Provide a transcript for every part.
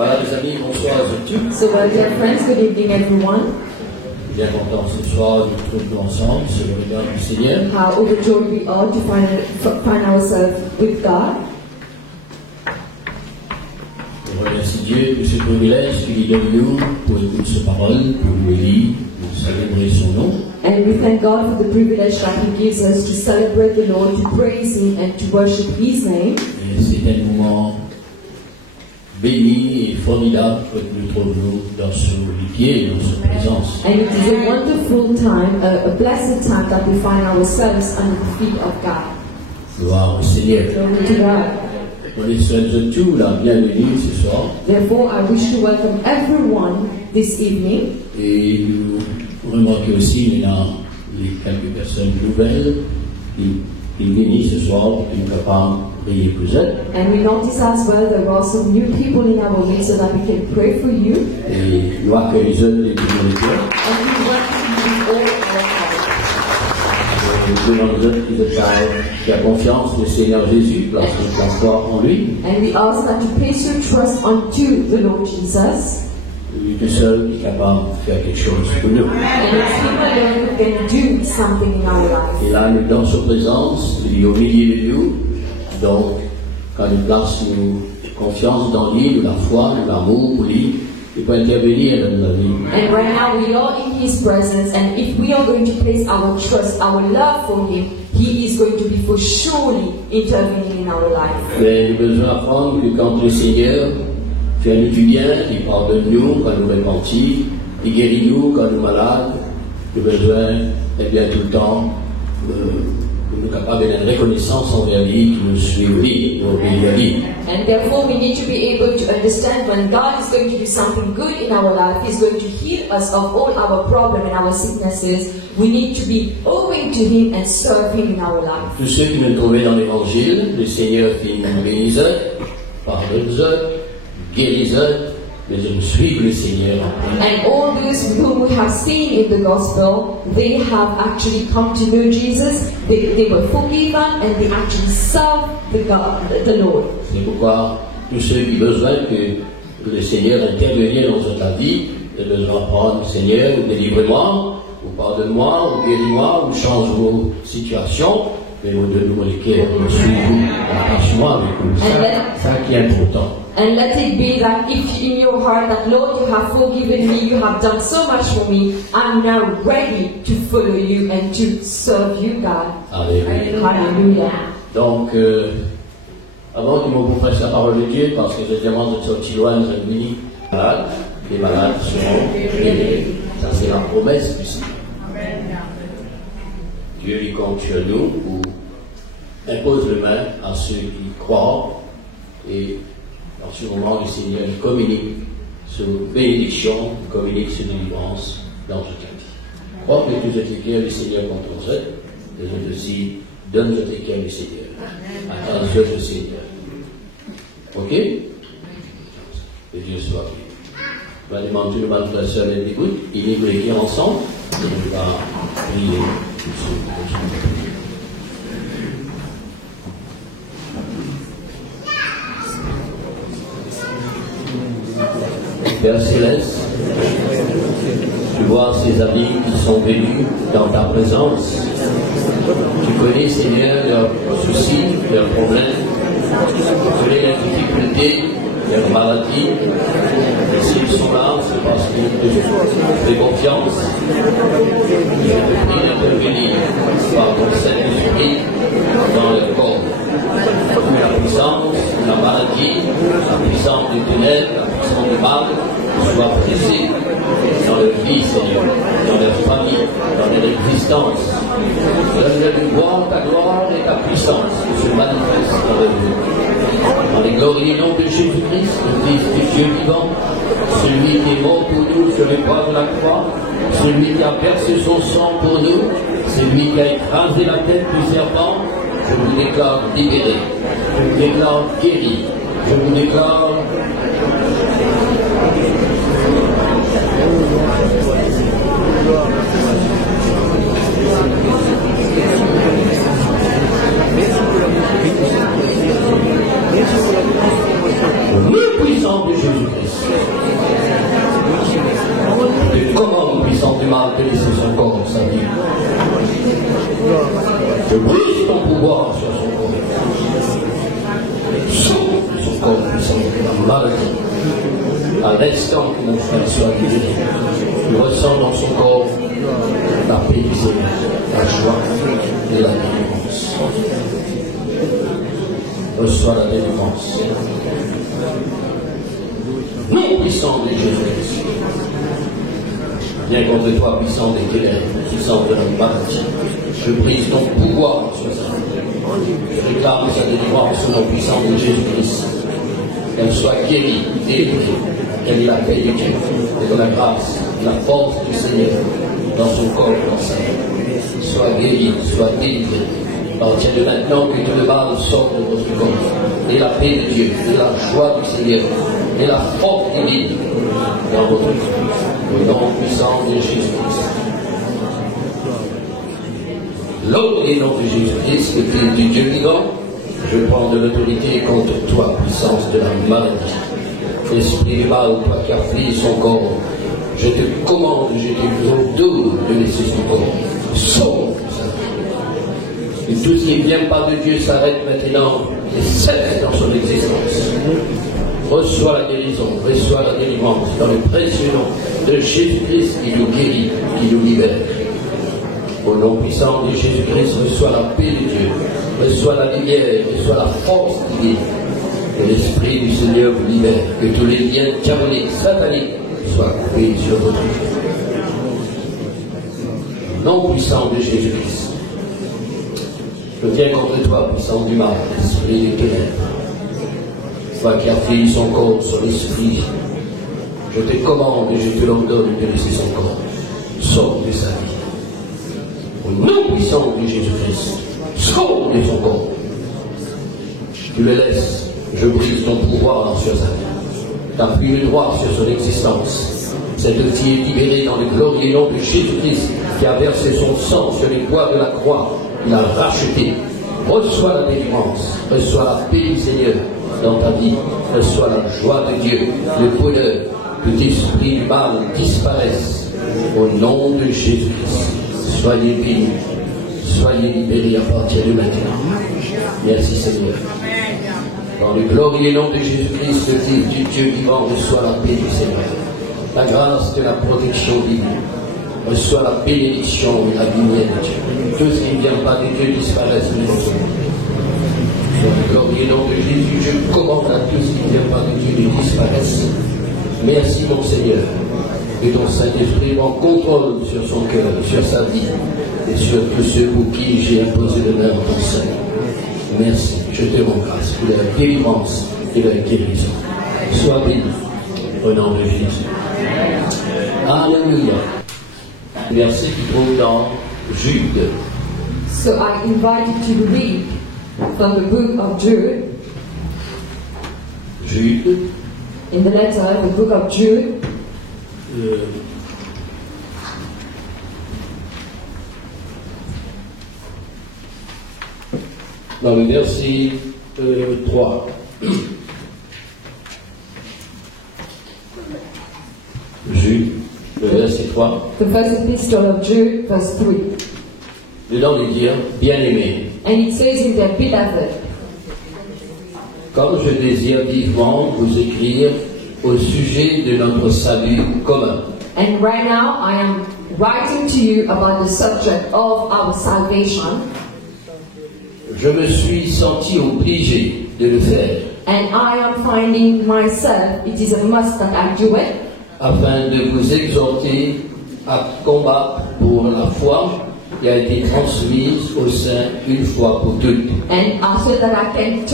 Voilà les amis, bonsoir à tous. So well, dear friends, good evening everyone. Bien content ce soir de nous retrouver ensemble sur le regard du Seigneur. How overjoyed we are to find ourselves with God. Je remercie Dieu pour ce privilège qu'il donne nous pour écouter sa parole, pour le lire, pour célébrer son nom. And we thank God for the privilege that He gives us to celebrate the Lord, to praise Him and to worship His name. Et c'est un moment béni et formidable que nous trouvons dans son pied, dans sa présence. And it is a wonderful time, a blessed time that we find ourselves under the feet of God. Gloire au Seigneur. Glory to God. Pour les seuls de tous, la bienvenue ce soir. Therefore, I wish to welcome everyone this evening. Et nous remarquons aussi, il y a quelques personnes nouvelles qui viennent ce soir pour qu'ils soient capables de prier pour eux. And we notice as well there are some new people in our midst so that we can pray for you. Et nous accueillons eux les communautés. And we welcome you with all our heart. Nous demandons qu'ils aient confiance au Seigneur Jésus, parce que la foi en lui. And we ask that you place your trust onto the Lord Jesus. Lui tout seul qui est capable de faire quelque chose pour nous. And it's Him alone who can do something in our life. Et là, nous dans sa présence, il est au milieu de nous. Donc, quand nous plaçons confiance dans lui, de la foi, de l'amour pour lui, il peut intervenir dans notre vie. And right now we are in His presence, and if we are going to place our trust, our love for Him, He is going to be for surely intervening in our life. Mais nous devons apprendre que quand le Seigneur fait nous du bien, il pardonne nous quand nous repentons, il guérit nous quand nous sommes malades, nous avons besoin, et bien tout le temps, nous sommes capables d'une reconnaissance envers lui, qui nous suit lui, nous obéit à lui. And therefore we need to be able to understand when God is going to do something good in our life, He's going to heal us of all our problems and our sicknesses. We need to be owing to Him and serve Him in our life. Tous ceux qui nous trouvent dans l'évangile, le Seigneur qui nous bénisse, pardonne, guéris, mais nous suivons le Seigneur. And all those whom we have seen in the gospel, they have actually come to know Jesus, they were forgiven, and they actually serve the Lord. C'est pourquoi tous ceux qui ont besoin que le Seigneur intervienne dans notre vie, ils besoin prendre, Seigneur, ou délivre-moi, ou pardonne-moi, ou guéris-moi, ou change vos situations, mais vous donnez-moi les cœurs, suivez-vous, attachez-moi avec vous. C'est ça qui est important. And let it be that if in your heart that Lord, you have forgiven me, you have done so much for me, I'm now ready to follow you and to serve you, God. Alléluia. Hallelujah. Donc, avant que vous prêchiez la parole de Dieu, parce que je demande de sortir loin, nous sommes venus malades, les malades seront guéris. Ça, c'est la promesse du Seigneur. Dieu lui compte sur nous ou impose le main à ceux qui croient et dans ce moment, le Seigneur communique sur bénédiction, communique sur délivrance dans notre vie. Crois que tous êtes cœurs du Seigneur contre eux, les autres aussi donnent notre cœur du Seigneur. Attends le Seigneur. Ok? Que Dieu soit béni. On va demander tout le monde de la sœur et d'écoute, il livre les cœurs ensemble et on va prier tout ce. Père Céleste, tu vois ces amis qui sont venus dans ta présence. Tu connais, Seigneur, leurs soucis, leurs problèmes, tu connais leurs difficultés, leurs maladies. Et s'ils sont là, c'est parce qu'ils te font confiance. Je te prie d'intervenir par ton Saint-Esprit dans leur corps. La puissance, la maladie, la puissance du tunnel, la puissance du mal, soit brisée dans leur vie, Seigneur, dans leur famille, dans leur existence. Donne-leur voir ta gloire et ta puissance qui se manifestent dans leur vie. Dans les glorieux noms de Jésus-Christ, le Fils du Dieu vivant, celui qui est mort pour nous sur le bois de la croix, celui qui a versé son sang pour nous, celui qui a écrasé la tête du serpent, je vous déclare libéré, je vous déclare guéri, je vous déclare le puissant de Jésus-Christ. Je brise ton pouvoir sur son corps. Sauve son corps puissant de la maladie. À l'instant que mon frère soit guéri, il ressent dans son corps la paix du Seigneur, la joie et la délivrance. Reçois la délivrance. Nom puissant de Jésus-Christ. Viens contre toi, puissant des ténèbres, puissant de la maladie. Je brise ton pouvoir sur sa vie. Je réclame sa délivrance au nom puissant de Jésus-Christ. Qu'elle soit guérie, délivrée, qu'elle ait la paix de Dieu, et de la grâce, la force du Seigneur dans son corps, dans sa vie. Sois guérie, sois délivrée. Tiens de maintenant que tout le mal sorte de votre corps. Et la paix de Dieu, et la joie du Seigneur, et la force divine dans votre vie. Au nom puissant de Jésus-Christ. L'autre et nom de Jésus-Christ, le Fils du Dieu vivant, je prends de l'autorité contre toi, puissance de la maladie. Esprit du mal, toi qui afflige son corps, je te commande, je te ordonne de laisser son corps. Sauve sa vie. Et tout ce qui ne vient pas de Dieu s'arrête maintenant et cesse dans son existence. Reçois la guérison, reçois la délivrance dans le précieux nom de Jésus-Christ qui nous guérit, qui nous libère. Au nom puissant de Jésus-Christ, reçois la paix de Dieu, reçois la lumière, reçois la force divine. Que l'Esprit du Seigneur vous libère, que tous les liens diaboliques, sataniques soient coupés sur votre vie. Au nom puissant de Jésus-Christ, je viens contre toi, puissant du mal, esprit des ténèbres. Toi qui afflige son corps, son esprit, je te commande et je te l'ordonne de laisser son corps. Sors de sa vie. Au nom puissant de Jésus-Christ, sors de son corps. Tu le laisses, je brise ton pouvoir sur sa vie. T'appuies le droit sur son existence. Cette fille est libérée dans le glorieux nom de Jésus-Christ qui a versé son sang sur les bois de la croix. Il a racheté. Reçois la délivrance, reçois la paix du Seigneur dans ta vie, reçois la joie de Dieu, le bonheur, que l'esprit du mal disparaisse au nom de Jésus-Christ. Soyez bénis, soyez libérés à partir de maintenant. Merci Seigneur. Dans le glorieux nom de Jésus-Christ, le Fils du Dieu vivant, reçois la paix du Seigneur, la grâce de la protection divine. Reçois la bénédiction et la lumière de Dieu. Tout ce qui ne vient pas de Dieu disparaisse de notre monde. Dans le glorieux nom de Jésus, je commande à tout ce qui ne vient pas de Dieu de disparaisse. Merci mon Seigneur. Que ton Saint-Esprit prend contrôle sur son cœur, sur sa vie et sur tous ceux pour qui j'ai imposé le main en ton sein. Merci. Je te rends grâce pour la délivrance et la guérison. Sois béni au nom de Jésus. Alléluia. Verset qui trouve dans Jude. So I invite you to read from the book of Jude. Jude. In the letter, the book of Jude. Dans le verset 3. Jude, le verset 3. The first epistle of Jude, verse 3. Dedans, il dit, bien-aimé. And it says in there, beloved. Comme je désire vivement vous écrire au sujet de notre salut commun. And right now, I am writing to you about the subject of our salvation. Je me suis senti obligé de le faire. And I am finding myself, it is a must that I do it. Afin de vous exhorter à combattre pour la foi qui a été transmise au sein une fois pour toutes. And so that I can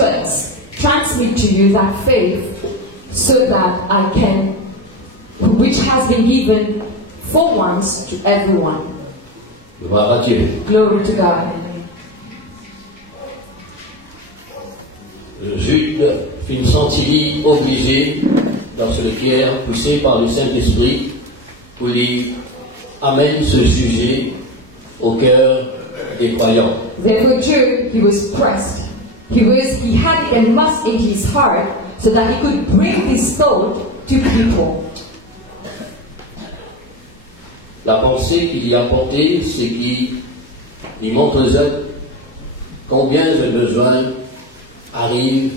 transmit to you that faith, so that I can, which has been given for once to everyone. Gloire à Dieu. Glory to God. Jude fut senti obligé, dans ce cœur, poussé par le Saint-Esprit, pour lui amener ce sujet au cœur des croyants. Therefore, Jude, he was pressed. He had it and must in his heart, so that he could bring this thought to people. La pensée qu'il y a apportée, c'est qu'il montre aux êtres combien de besoins arrivent,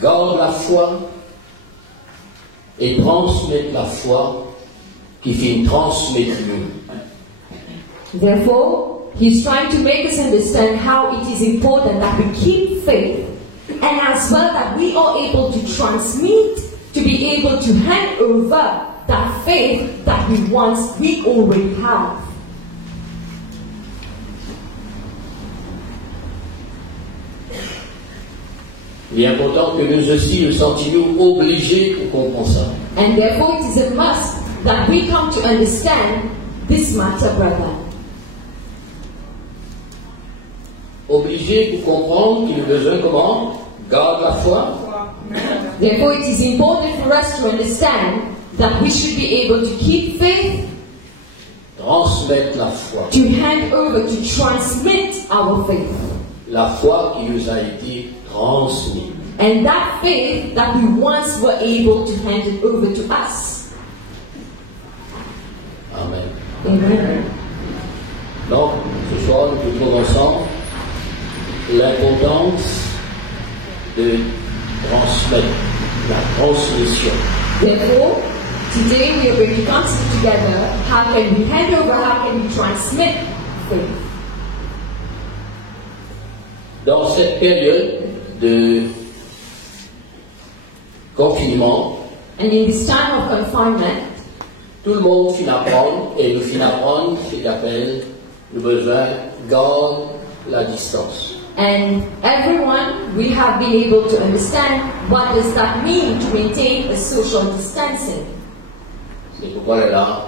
garde la foi et transmettre la foi qui fait transmettre nous. Therefore, he's trying to make us understand how it is important that we keep faith, and as well that we are able to transmit, to be able to hand over that faith that we already have. Il est important que nous aussi nous sentions obligés pour comprendre ça. And therefore it is a must that we come to understand this matter, brother. Obligés pour comprendre qu'il a besoin comment? Garde la foi. Therefore it is important for us to understand that we should be able to keep faith, Transmettre la foi. to hand over, to transmit our faith. La foi qui nous a été transmise. And that faith that we once were able to hand it over to us. Amen. Amen. Donc, ce soir, nous trouvons ensemble l'importance de transmettre, la transmission. Therefore, today we are going to consider together how can we hand over, how can we transmit faith. Dans cette période de confinement, And in this time of confinement, tout le monde finit d'apprendre, et nous finissons d'apprendre ce qu'il appelle le besoin garde la distance. and everyone, we have been able to understand what does that mean to maintain a social distancing. C'est pourquoi là,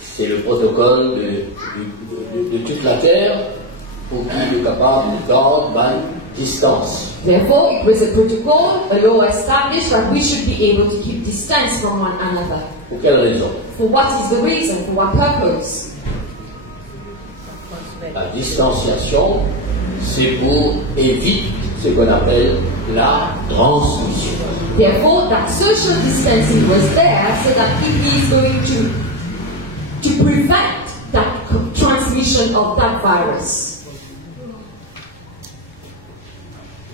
c'est le protocole de toute la terre pour qu'il est capable de garder une distance. Therefore, it was a protocol, a law established that we should be able to keep distance from one another. Pour quelle raison? For what is the reason? For what purpose? La distanciation, c'est pour éviter ce qu'on appelle la transmission. Therefore, that social distancing was there so that it is going to prevent that transmission of that virus.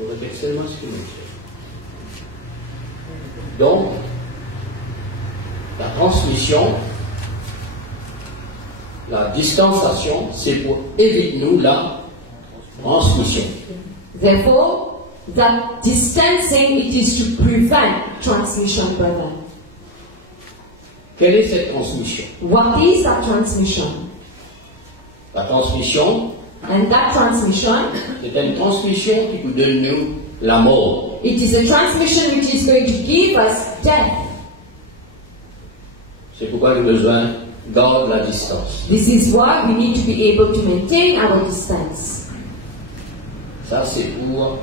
Vous répétez seulement ce que nous faisons. Donc, la transmission, la distanciation, c'est pour éviter nous la transmission. Therefore, that distancing, it is to prevent transmission, brother. Quelle est cette transmission? What is that transmission? La transmission, And that transmission, c'est une transmission qui nous donne nous la mort. it is a transmission which is going to give us death. C'est pourquoi nous avons besoin de garder la distance. This is why we need to be able to maintain our distance. Ça, c'est pour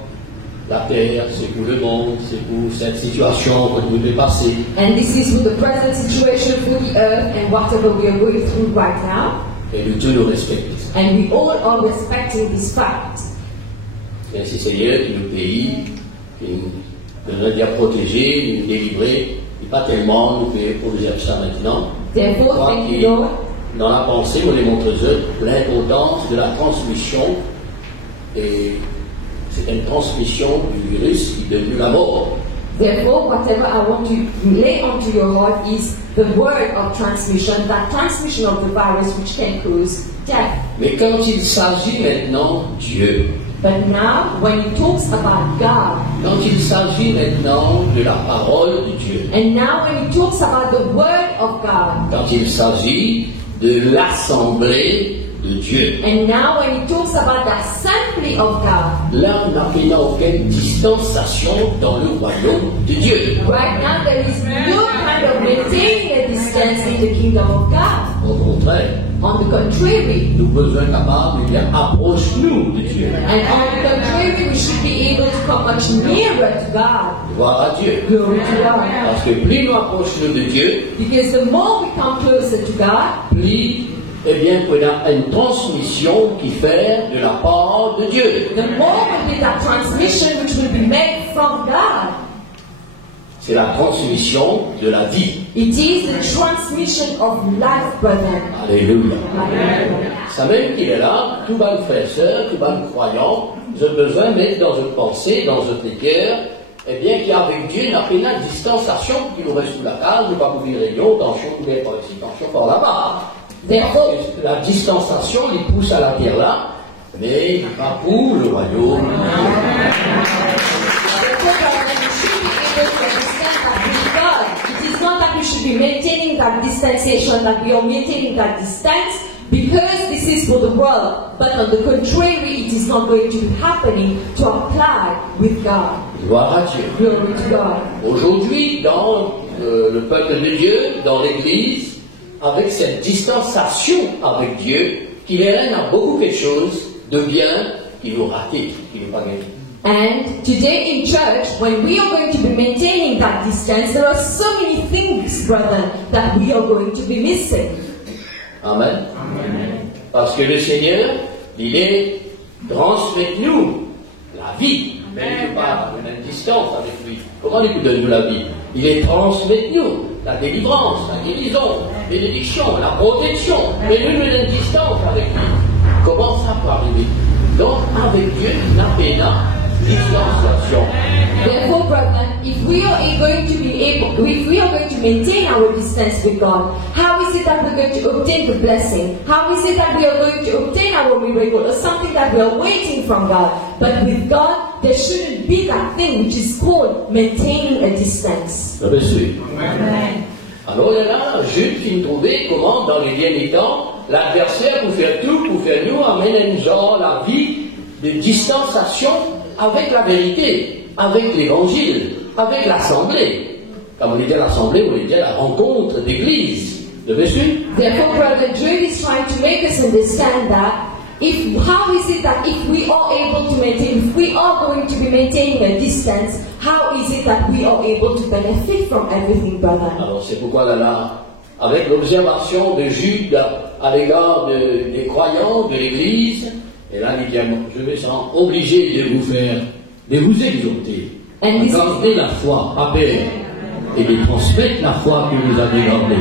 la terre, c'est pour le monde, c'est pour cette situation que nous devons passer. And this is for the present situation for the earth and whatever we are going through right now. Et nous tous nous respectons. And we all are respecting this fact. Merci Seigneur, qui nous pays, qui nous a protégés, nous délivrer. Et pas tellement, nous pouvons protéger ça maintenant. Therefore, Moi thank qui, you, Lord. dans la pensée, on les montre l'importance de la transmission. Et c'est une transmission du virus qui est devenu la mort. Therefore, whatever I want to lay onto your heart is the word of transmission, that transmission of the virus which can cause death. Mais quand il s'agit maintenant de Dieu, But now, when he talks about God, quand il s'agit maintenant de la parole de Dieu, and now when he talks about the word of God, quand il s'agit de l'assemblée de Dieu, and now when he talks about the assembly of God, là, on n'a plus aucune distanciation dans le royaume de Dieu. right now there is no kind of maintaining a distance in the kingdom of God. Au contraire, On the contrary, nous sommes capables de dire approche-nous de Dieu, and on the contrary, we should be able to come much nearer to God. voir à Dieu. Glory to God. Parce que plus nous approchons de Dieu, Because the more we come closer to God, plus, eh bien, qu'on a une transmission qui fait de la part de Dieu. the more will be that transmission which will be made from God. C'est la transmission de la vie. It is the transmission of life, brethren. Alléluia. Hallelujah. Ça même qu'il est là, tout bon frère, sœur, tout bon croyant, nous avons besoin de mettre dans une pensée, dans notre cœur, eh bien, qu'avec Dieu, il n'a pas une distanciation qui nous reste sous la case, nous pas ouvrir les lions, tension, tous les par ici, tension par là-bas. Therefore, La distanciation, il pousse à la terre là, mais pas pour le royaume. it is not that we should be maintaining that distanciation, that we are maintaining that distance, because this is for the world. But on the contrary, it is not going to be happening to apply with God. Gloire à Dieu. Glory to God. Aujourd'hui, dans le peuple de Dieu, dans l'Église, avec cette distanciation avec Dieu, qu'il y a beaucoup de choses de bien qui nous raté, qui nous pas gagné. And today in church, when we are going to be maintaining that distance, there are so many things, brother, that we are going to be missing. Amen. Parce que le Seigneur, il est transmet-nous la vie. Même pas une distance avec lui. Comment il nous donne la vie? Il est transmet-nous la délivrance, la guérison, la bénédiction, la protection. Mais nous nous une distance avec lui. Comment ça peut arriver? Donc avec Dieu, il n'a pas distanciation. Therefore, brethren, if we are going to be able, if we are going to maintain our distance with God, how is it that we're going to obtain the blessing? How is it that we are going to obtain our miracle or something that we are waiting from God? But with God, there shouldn't be that thing which is called maintaining a distance. Amen. Alors là, Jude qui nous trouvait comment, dans les derniers temps, l'adversaire pour faire tout, pour faire nous amener une genre la vie de distanciation avec la vérité, avec l'évangile, avec l'assemblée. Comme on dit l'assemblée, on dit la rencontre d'église. Le monsieur? Therefore, brother Jude is trying to make us understand that how is it that if we are able to maintain, if we are going to be maintaining a distance, how is it that we are able to benefit from everything, brother? Alors c'est pourquoi là, avec l'observation de Jude à l'égard des croyants de l'église, et là il dit, je me sens obligé de vous exhorter, à garder la foi à paix et de transmettre la foi que vous avez gardée.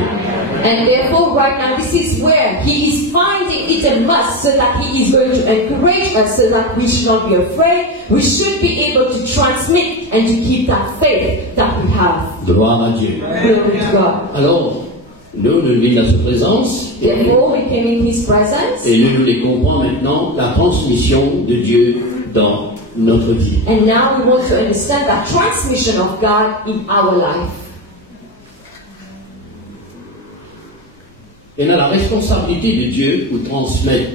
And therefore, right now, this is where he is finding it a must, so that he is going to encourage us, so that we should not be afraid. We should be able to transmit and to keep that faith that we have. Gloire à Dieu. Glory to God. Alors, nous venons à sa présence. Therefore, we came in his presence. Et nous les comprenons maintenant la transmission de Dieu dans notre vie. And now we want to understand that transmission of God in our life. Et là, la responsabilité de Dieu nous transmet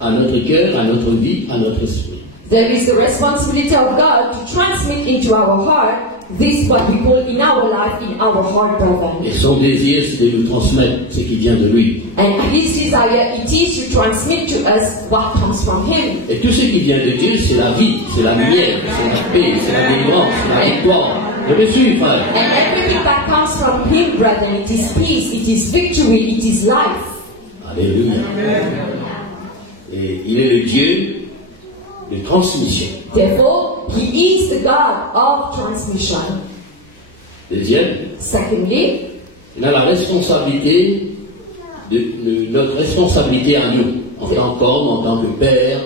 à notre cœur, à notre vie, à notre esprit. There is the responsibility of God to transmit into our heart this what we call in our life, in our heart, brother. Et son désir, c'est de nous transmettre ce qui vient de lui. And his desire, it is to transmit to us what comes from him. Et tout ce qui vient de Dieu, c'est la vie, c'est la lumière, c'est la paix, c'est la délivrance, c'est la victoire. Je me suis, frère. And everything that comes from him, brother, it is peace, it is victory, it is life. Alléluia. Et il est le Dieu de transmission. Therefore, he is the God of transmission. Deuxième, Secondly, il a la responsabilité, notre responsabilité à nous, en tant qu'homme, en tant que père,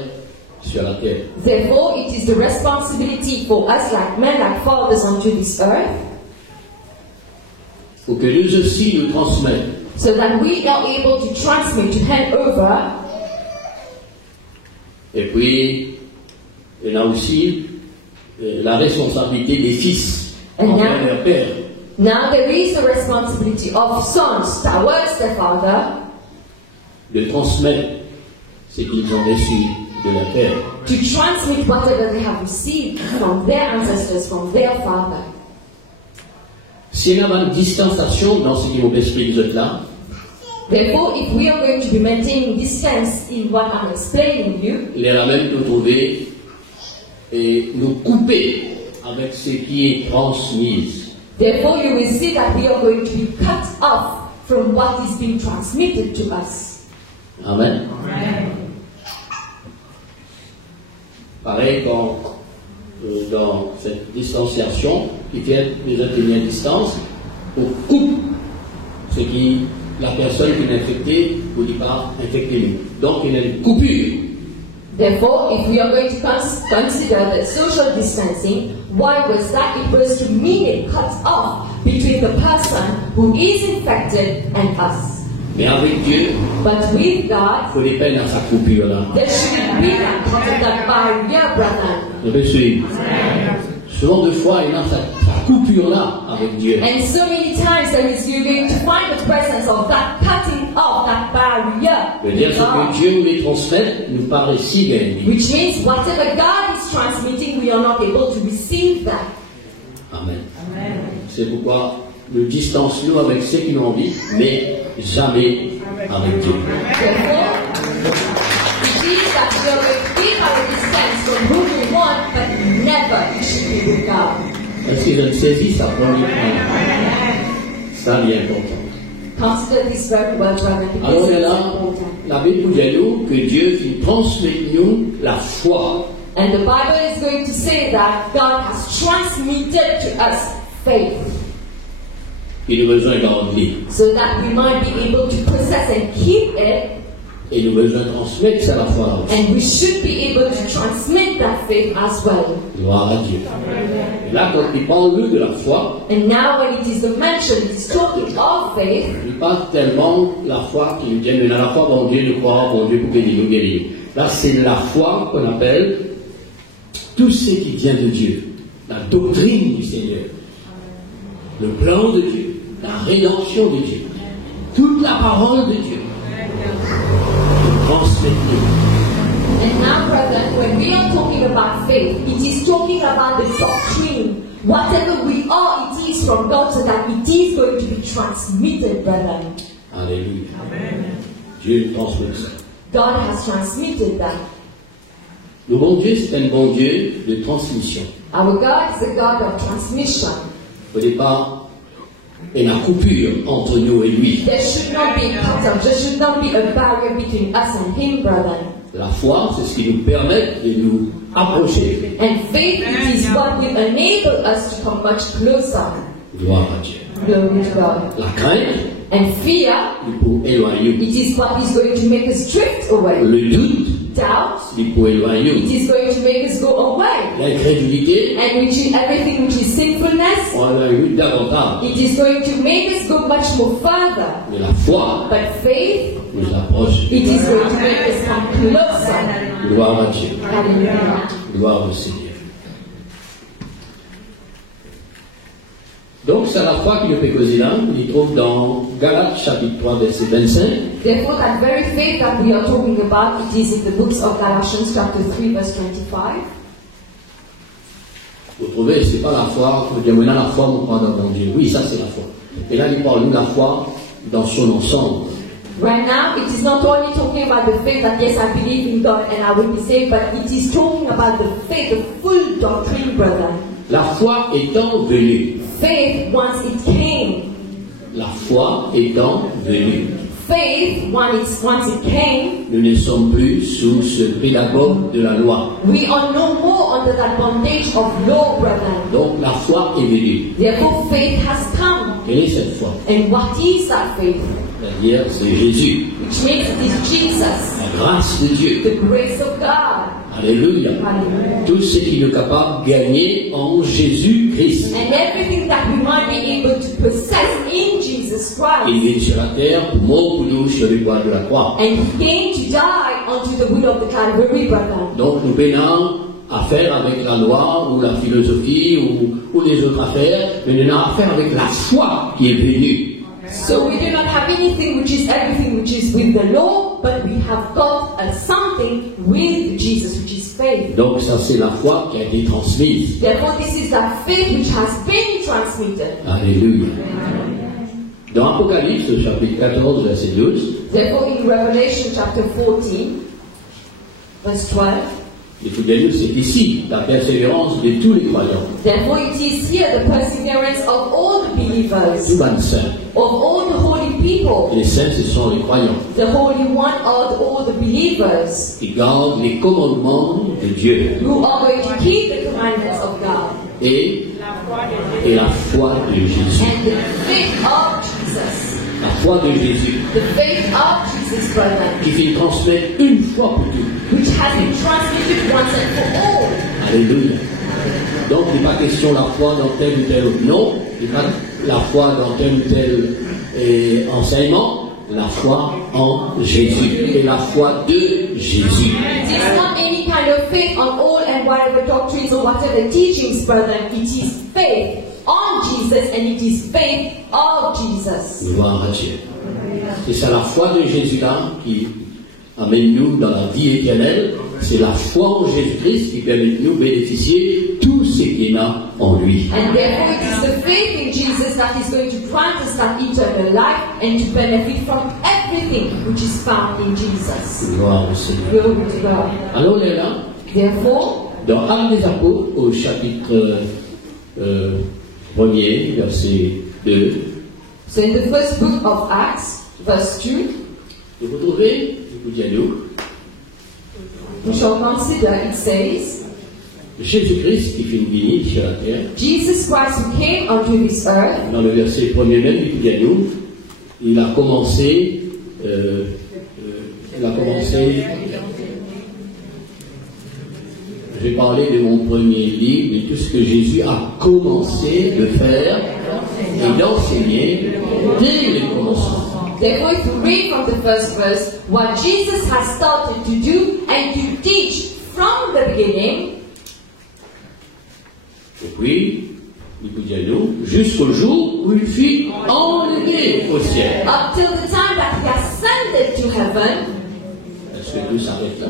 sur la terre. therefore, it is the responsibility for us, like men, like fathers unto this earth, Pour que nous aussi nous transmettions. so that we are able to transmit, to hand over. Et puis, il a aussi la responsabilité des fils envers leur père. Now there is the responsibility of sons towards their father De transmettre ce qu'ils ont reçu de leur père. to transmit whatever they have received from their ancestors, from their father. S'il y a une distanciation dans ce qui m'explique vous êtes là, Therefore, if we are going to be maintaining distance in what I'm explaining you, il est la même nous trouver et nous couper avec ce qui est transmis. therefore you will see that we are going to be cut off from what is being transmitted to us. Amen. Pareil quand dans cette distanciation qui fait les tenir à distance, on coupe ce qui, la personne qui est infectée ou qui pas infectée. Donc il y a une coupure. Therefore, if we are going to consider the social distancing, why was that? It was to mean it cuts off between the person who is infected and us. Mais avec Dieu, But with God, il faut les peines à sa coupure là. there shouldn't be that barrier, brother. Je me suis. Souvent de fois, il y a sa coupure là avec Dieu. And so many times that you're going to find the presence of that cutting off, that barrier. Je veux dire, ce que Dieu nous les transmet nous paraît si bien. Which means whatever God is transmitting, we are not able to receive that. Amen. C'est pourquoi nous distance-nous avec ceux qui nous envie, mais jamais avec Dieu. Therefore, it means that we are going to keep our distance from who we want, but never it should be with God. Est-ce que je me saisis ça pour lui? Ça, il est important. Consider this very well, brother, because Alors it's là, important. la Bible nous dit que Dieu transmet nous la foi. And the Bible is going to say that God has transmitted to us faith, Il a besoin de garder. so that we might be able to possess and keep it, Et il a besoin de transmettre ça la foi. and we should be able to transmit that faith as well. Gloire à Dieu. Et là, quand il parle de la foi, And now when it is mentioned, it is talking of faith. il parle tellement la foi qu'il dit, mais dans la foi, bon Dieu, je crois, bon Dieu, pour guérir, nous guérir. Là, c'est la foi qu'on appelle tout ce qui vient de Dieu. La doctrine du Seigneur. Le plan de Dieu. La rédemption de Dieu. Toute la parole de Dieu. Transmettez. And now, brethren, when we are talking about faith, it is talking about the doctrine. Whatever we are, it is from God, so that it is going to be transmitted, brethren. Alléluia. Dieu transmet ça. God has transmitted that. Le bon Dieu, c'est un bon Dieu de transmission. Our God is a God of transmission. Au départ, il y a une coupure entre nous et lui. There should not be a cut-off. There should not be a barrier between us and Him, brethren. La foi, c'est ce qui nous permet de nous approcher. And faith, it is what will enable us to come much closer. Gloire à Dieu. Glory to God. La crainte, And fear, il faut éloigner. it is what is going to make us drift away. Le doute, Doubt, il faut éloigner. it is going to make us go away. L'incrédulité, And which is everything which is sinfulness, on éloigne davantage. it is going to make us go much more further. Mais la foi But faith, nous approche. it is going to make us come closer. Gloire à Dieu. Hallelujah. Gloire au Seigneur. Donc, c'est la foi qui nous fait causer là. On y trouve dans Galates chapitre 3, verset 25. Therefore, that very faith that we are talking about, it is in the books of Galatians chapter 3, verse 25. Vous trouvez, c'est pas la foi, on dit, maintenant la foi, on croit dans mon Dieu. Oui, ça c'est la foi. Et là, il parle de la foi dans son ensemble. Right now, it is not only talking about the faith that yes, I believe in God and I will be saved, but it is talking about the faith, the full doctrine, brother. La foi étant venue. Faith once it came. La foi étant venue. Faith once it came. Nous ne sommes plus sous ce pédagogue de la loi. We are no more under that bondage of law, brother. Donc la foi est venue. Therefore, faith has come. Quelle est cette foi? And what is that faith? C'est-à-dire, c'est Jésus. Which means it is Jesus, La grâce de Dieu. the grace of God. Alléluia. Hallelujah. Tout ce qui nous est capable de gagner en Jésus-Christ. And everything that we might be able to possess in Jesus Christ. Il est sur la terre pour mort pour nous sur le bois de la croix. And He came to die unto the wood of the Calvary, brother. Donc nous peinons à faire avec la loi ou la philosophie ou les autres affaires, mais nous avons affaire avec la foi qui est venue. So we do not have anything which is everything which is with the law, but we have got something with Jesus, which is faith. Donc ça c'est la foi qui a été transmise. Therefore, this is that faith which has been transmitted. Alléluia. Dans Apocalypse, chapitre 14, verset 12, Therefore, in Revelation chapter 14, verse 12, c'est ici la persévérance de tous les croyants. Therefore it is here the perseverance of all the believers, Tous les saints. of all the holy people. Les saints, ce sont les croyants The Holy One are all the believers qui gardent les commandements de Dieu who are going to keep the commandments of God et la foi de Jésus. and the faith of Jesus. La foi de Jésus The faith of Jesus, brother, qui fait transmettre une fois pour toutes. which has been transmitted once and for all. Alléluia. Donc il n'est pas question de la foi dans tel ou tel autre. Non, il n'est pas la foi dans tel ou tel enseignement. La foi en Jésus et la foi de Jésus. It is not any kind of faith on all and whatever doctrines or whatever teachings, brother. It is faith on Jesus and it is faith of Jesus. Gloire à Dieu. C'est ça la foi de Jésus-là qui amène nous dans la vie éternelle. C'est la foi en Jésus-Christ qui permet de nous bénéficier tout ce qu'il y a en lui. And therefore it is the faith in Jesus that is going to grant us that eternal life and to benefit from everything which is found in Jesus. Gloire au Seigneur. Glory to God. Alors on est là, Therefore, dans Actes des Apôtres, au chapitre 1er, verset 2, so in the first book of Acts, verse 2, vous retrouvez, je vous dis à nous, we shall consider, it says, Jésus-Christ qui fait une vie sur la terre. Jesus Christ who came unto this earth, Dans le verset premier même, il dit à nous, il a commencé, j'ai parlé de mon premier livre, de tout ce que Jésus a commencé de faire et d'enseigner dès le commencement. therefore if you read from the first verse, what Jesus has started to do and to teach from the beginning, Et puis, il vous dit à nous, jusqu'au jour où il fut enlevé au ciel. up till the time that he ascended to heaven. Est-ce que tout s'arrête là?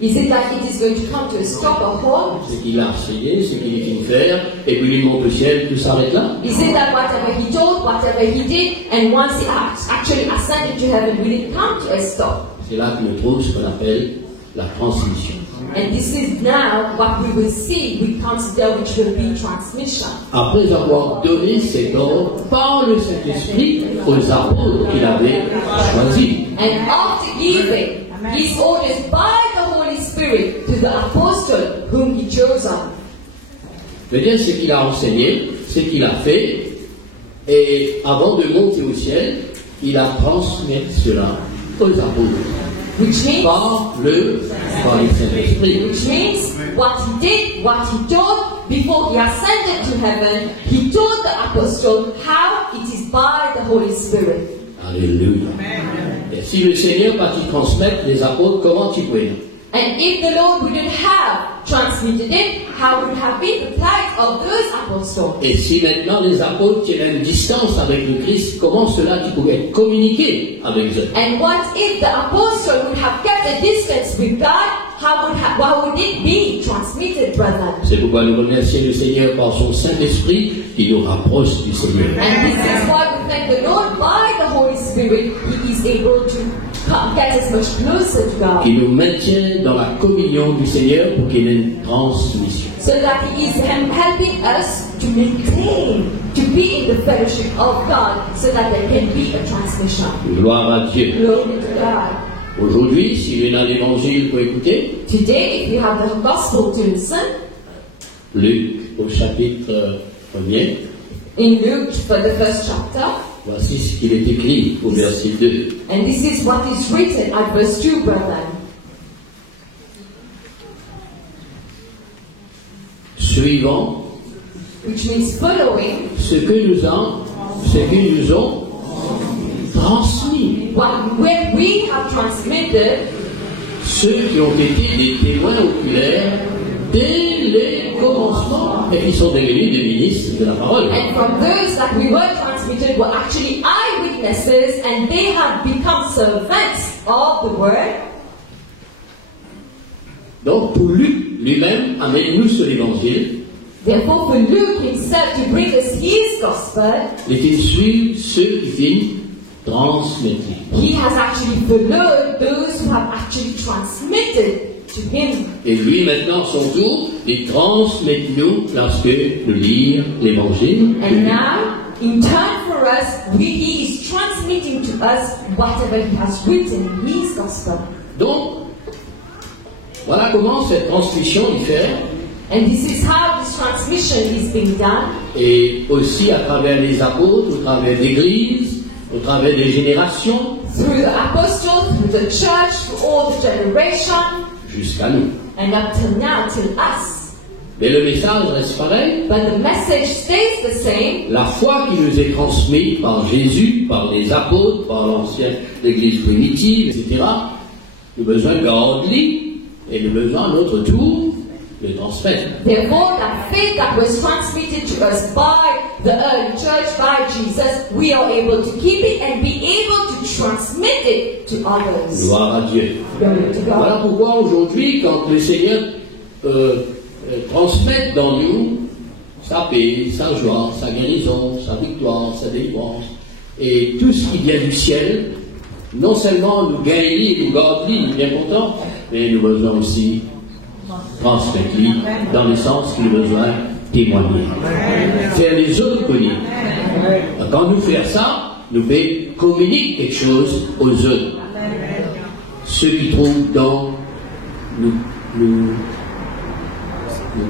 Is it that it is going to come to a stop or halt? Ce qu'il a enseigné, ce qu'il est venu faire, et puis il monte au ciel, tout s'arrête là? Is it that whatever he told, whatever he did, and once he actually ascended to heaven, will it come to a stop? C'est là que nous trouvons ce qu'on appelle la transmission. And this is now what we will see, we consider which will be transmission. Après avoir donné cet ordre par le Saint-Esprit aux apôtres qu'il avait choisis. And after giving his orders by the Holy Spirit to the apostle whom he chose on. C'est-à-dire ce qu'il a enseigné, ce qu'il a fait, et avant de monter au ciel, il a transmis cela aux apôtres. Which means, Par le Saint-Esprit. which means what he did, what he taught before he ascended to heaven, he taught the apostle how it is by the Holy Spirit. Alléluia. Et si le Seigneur pas qu'il transmette les apôtres, comment tu pourrais? And if the Lord wouldn't have transmitted it, how would have been the plight of those apostles? Et si maintenant les apôtres tiennent une distance avec le Christ, comment cela tu pourrais communiquer avec eux? And what if the apostle would have kept a distance with God? How would it be transmitted, brother? C'est pourquoi nous remercions le Seigneur par son Saint-Esprit qui nous rapproche du Seigneur. And this is why we thank the Lord by the Holy Spirit. He is able to get us much closer to God. Qui nous maintient dans la communion du Seigneur pour qu'il y ait une transmission. So that He is helping us to maintain, to be in the fellowship of God, so that there can be a transmission. Gloire à Dieu. Glory to God. Aujourd'hui, s'il y a un évangile pour écouter, Today, if you have the gospel to listen, Luc au chapitre 1er, in Luke for the first chapter, voici ce qu'il est écrit au verset 2. and this is what is written at verse 2, brother. Suivant Which means following ce que nous ont transmis. when we have transmitted Ceux qui ont été des témoins oculaires dès les commencements et qui sont devenus des ministres de la parole. and from those that we were transmitted were actually eyewitnesses and they have become servants of the word. Donc pour Luc lui-même, amène-nous sur l'évangile. Therefore, for Luke himself to bring us his gospel, Il suit ceux qui viennent transmettre. he has actually followed those who have actually transmitted to Him. Et lui, maintenant, son tour, il transmet nous lorsque nous lisons l'Évangile. And now, in turn for us, He is transmitting to us whatever He has written in His Gospel. Donc, voilà comment cette transmission est faite. And this is how this transmission is being done. Et aussi à travers les apôtres, au travers l'Église, au travers des générations. Through the apostles, through the church, through all the generation. Jusqu'à nous. And up till now, till us. Mais le message reste pareil. But the message stays the same. La foi qui nous est transmise par Jésus, par les apôtres, par l'ancienne l'Église primitive, etc. Nous avons besoin de garder et nous avons besoin à notre tour de transmettre. Therefore, that faith that was transmitted to us by the early church, by Jesus, we are able to keep it and be able to transmit it to others. Gloire à Dieu. Glory to God. Voilà pourquoi aujourd'hui, quand le Seigneur transmet dans nous sa paix, sa joie, sa guérison, sa victoire, sa délivrance, et tout ce qui vient du ciel, non seulement nous guérir, nous garder, nous bien contents, mais nous besoin aussi transmettre dans le sens qu'il a besoin de témoigner. Faire les autres connaître. Quand nous faisons ça, nous pouvons communiquer quelque chose aux autres. Ceux qui trouvent dans nos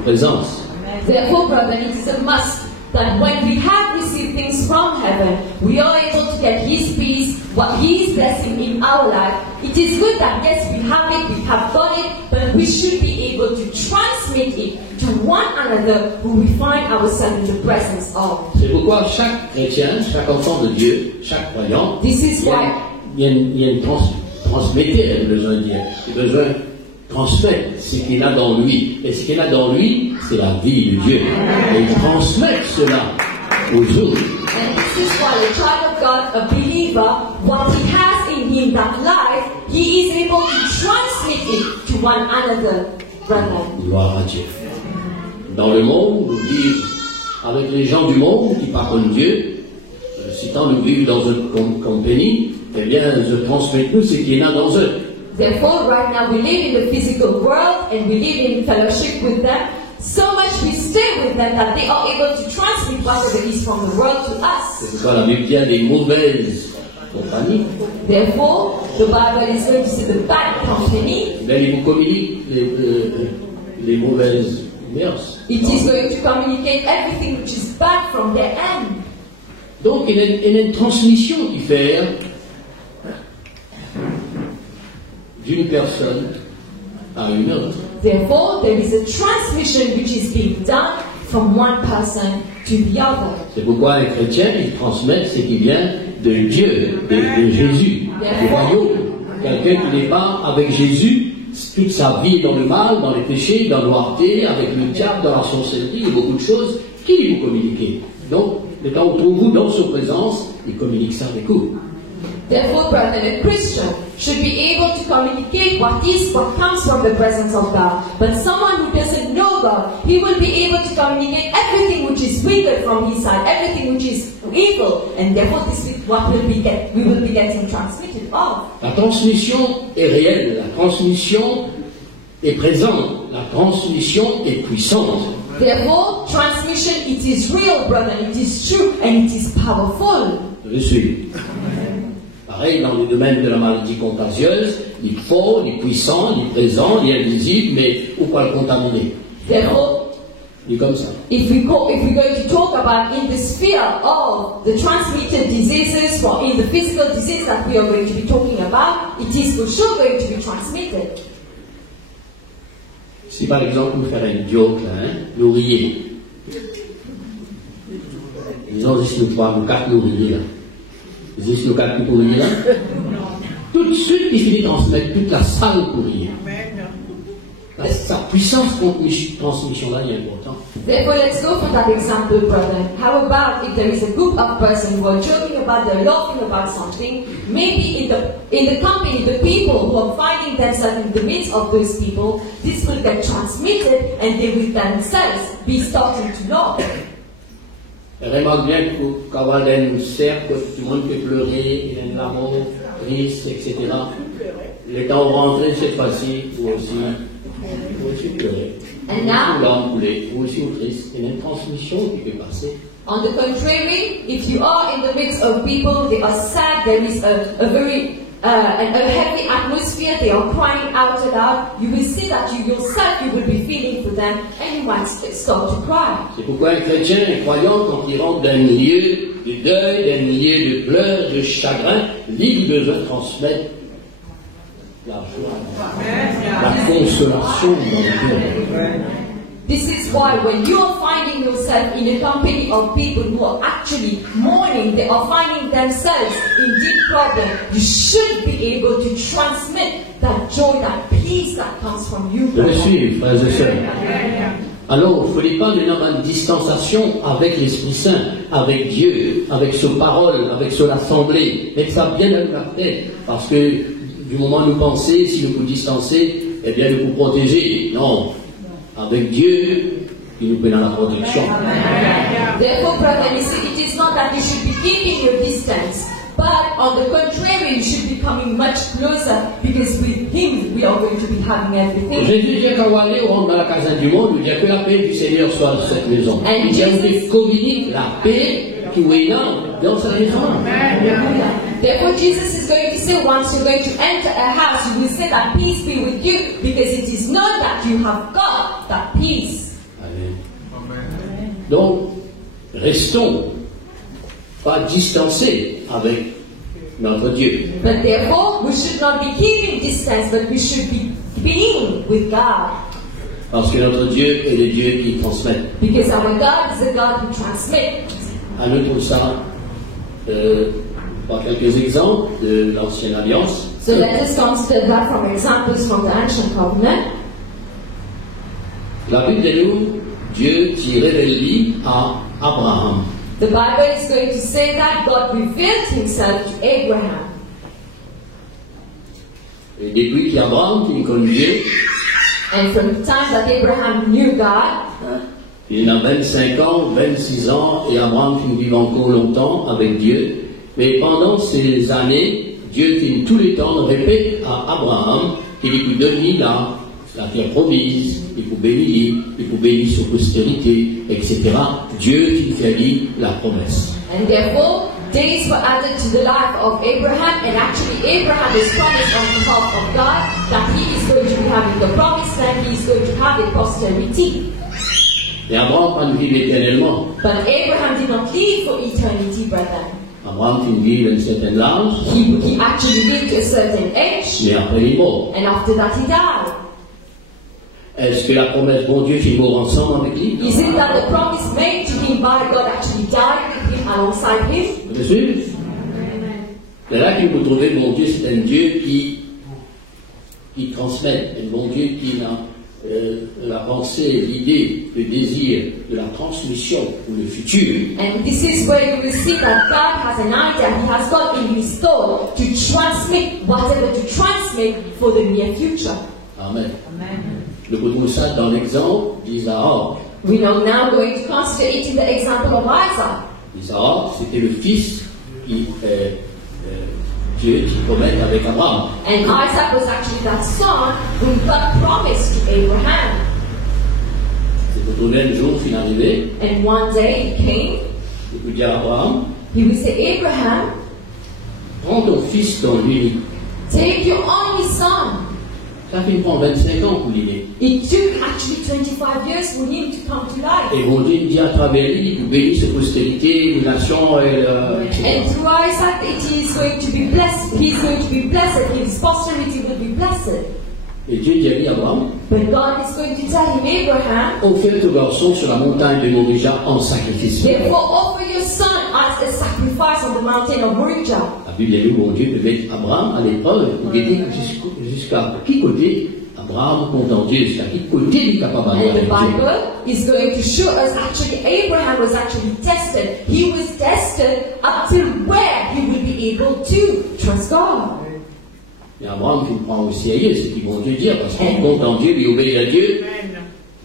présences. Therefore, brother, it is a must that when we have received things from heaven, we are able to get His peace, what He is blessing in our life. It is good that yes, we have it, we have got it, but we should be able to transmit it to one another who we find ourselves in the presence of. C'est pourquoi chaque chrétien, chaque enfant de Dieu, chaque croyant, This is why il y a une transmetteur, il a besoin de dire. Il a besoin de transmettre ce qu'il a dans lui. Et ce qu'il a dans lui, c'est la vie de Dieu. Et il transmet cela aux autres. and this is why a child of God, a believer, what he has in him, that life, he is able to transmit it to one another, brother. Gloire à Dieu. Dans le monde, nous vivons avec les gens du monde qui parlent de Dieu. Si tant nous vivons dans une compagnie, eh bien, je transmets tout ce qu'il y a dans eux. Therefore, right now we live in the physical world and we live in fellowship with them. So much we stay with them that they are able to transmit whatever is from the world to us. C'est pourquoi la Bible dit des mauvaises compagnies. Therefore, the Bible is going to say the bad company. Mais il vous communique les mauvaises mœurs. It is going to communicate everything which is bad from their end. Donc il y a une transmission qui fait d'une personne à une autre. Therefore, there is a transmission which is being done from one person to the other. C'est pourquoi un chrétien, il transmet ce qui vient de Dieu, de Jésus, du royaume. Quelqu'un qui n'est pas avec Jésus, toute sa vie est dans le mal, dans les péchés, dans la noirté, avec le diable, dans la sorcellerie, et beaucoup de choses, qui vous communiquez. Donc, le temps où trouvez-vous dans sa présence, il communique ça avec vous. Therefore, brother, a Christian should be able to communicate what comes from the presence of God. But someone who doesn't know God, he will be able to communicate everything which is wicked from his side, everything which is evil, and therefore this is what we will be getting transmitted of. La transmission est réelle, la transmission est présente, la transmission est puissante. Therefore, transmission, it is real, brother, it is true, and it is powerful. Je suis. Pareil, dans le domaine de la maladie contagieuse, il est fort, il est puissant, il est présent, il est invisible, mais où pas le contaminer? Therefore, Il est comme ça. if we're going to talk about in the sphere of the transmitted diseases, or in the physical disease that we are going to be talking about, it is for sure going to be transmitted. Si par exemple nous faisons une joke, là, nous rions. Disons juste nous trois, nous quatre nous rions là. Juste nous quatre pour rire là. Tout de suite, il finit de transmettre toute la salle pour rire. Sa puissance transmission-là est importante. Therefore, let's go for that example, brother. How about if there is a group of persons who are joking about, they're laughing about something, maybe in the company, the people who are finding themselves in the midst of those people, this will get transmitted and they will themselves be starting to laugh. Remarque bien qu'avoir un cercle, tout le monde peut pleurer, il y a un amour, triste, etc. Le temps de rentrer cette fois-ci, ou aussi vous aussi pleurer, And now, l'âme coulée, vous aussi triste, il y a une transmission qui peut passer. on the contrary, if you are in the midst of people, they are sad, there is a very a heavy atmosphere, they are crying out aloud, you will see that you yourself, you will be feeling for them, and you might start to cry. C'est pourquoi un chrétien, un croyant, quand il rentre dans un milieu de deuil, d'un milieu de pleurs, de chagrin, il a besoin de transmettre la joie, la consolation dans le cœur. This is why when you are finding yourself in a company of people who are actually mourning, they are finding themselves in deep problem, you should be able to transmit that joy, that peace that comes from you. Je me suis, frères et sœurs. Alors, il ne faut pas nous avoir une distanciation avec l'Esprit Saint, avec Dieu, avec sa parole, avec son assemblée. Mais ça bien dans la tête, parce que du moment où nous pensons, si nous vous distancer, eh bien nous vous protéger. Non. Avec Dieu, il nous met dans la protection. Therefore, brother, you see, it is not that you should be keeping your distance, but on the contrary, you should be coming much closer, because with Him we are going to be having everything. Jésus dit quand on va aller au rang de la casa du monde, il dit que la paix du Seigneur soit dans cette maison. And Il dit Jesus- qu'il communique la paix qui est là dans sa maison. Therefore, Jesus is going to say, once you're going to enter a house, you will say that peace be with you, because it is not that you have got that peace. Amen. Donc, restons pas distancés avec notre Dieu. But therefore, we should not be keeping distance, but we should be being with God. Parce que notre Dieu est le Dieu qui transmet. Because our God is a God who transmits. À nous pour ça, par quelques exemples de l'ancienne alliance. So let us consider that from examples from the ancient covenant. La Bible dit nous, Dieu qui révèle à Abraham. The Bible is going to say that God revealed Himself to Abraham. Et depuis qu'Abraham qui connaît Dieu, And from the time that Abraham knew God, il a 25 ans, 26 ans, et Abraham qui vit encore longtemps avec Dieu. Mais pendant ces années, Dieu qui tous les temps répète à Abraham qu'il peut donner la terre promise, il peut bénir sa postérité, etc. Dieu qui fait dit la promesse. and therefore days were added to the life of Abraham, and actually Abraham is promised on behalf of God that he is going to be having the promised land, he is going to have a posterity. Et Abraham ne vit éternellement. But Abraham did not live for eternity, brother. Abraham qui vit à un certain âge, He actually lived to a certain age, mais après il est mort. and after that he died. Est-ce que la promesse, bon Dieu, qui mort ensemble avec lui? Is it that the promise made to him by God actually died with him alongside him? Bien sûr. C'est là que vous trouvez, mon Dieu, c'est un Dieu qui transmet, un bon Dieu qui a la pensée, l'idée, le désir de la transmission pour le futur. And this is where you will see that God has an idea, He has got in His thought to transmit whatever to transmit for the near future. Amen. Nous retrouvons ça dans l'exemple d'Isaac. We are now going to consider it in the example of Isaac. Isaac, c'était le fils qui Dieu qui promet avec Abraham. And Isaac was actually that son whom God promised to Abraham. C'est pour trouver un jour, il est arrivé, And one day he came, il peut dire à Abraham, he will say, Abraham, prends ton fils, ton unique. take your only son. Ça fait prend 25 ans pour l'aider. It took actually 25 years for him to come to life. Et mon Dieu dit à travers lui, il bénit sa postérité, une nation, etc. And through Isaac, it is going to be blessed. He's going to be blessed. His posterity will be blessed. Et Dieu dit à Abraham, But God is going to tell him, Abraham, offre ton garçon sur la montagne de Moriah en sacrifice. therefore offer your son as a sacrifice on the mountain of Moriah. La Bible dit, mon Dieu peut mettre Abraham à l'épreuve pour guider jusqu'à qui côté Abraham compte en Dieu, jusqu'à qui côté il est capable d'aller And the avec Dieu. Bible is going to show us actually Abraham was actually tested. He was tested up till where he will be able to trust God. Et Abraham qui le prend au sérieux, c'est ce qu'ils vont Dieu dire, parce qu'il compte en Dieu, il obéit à Dieu.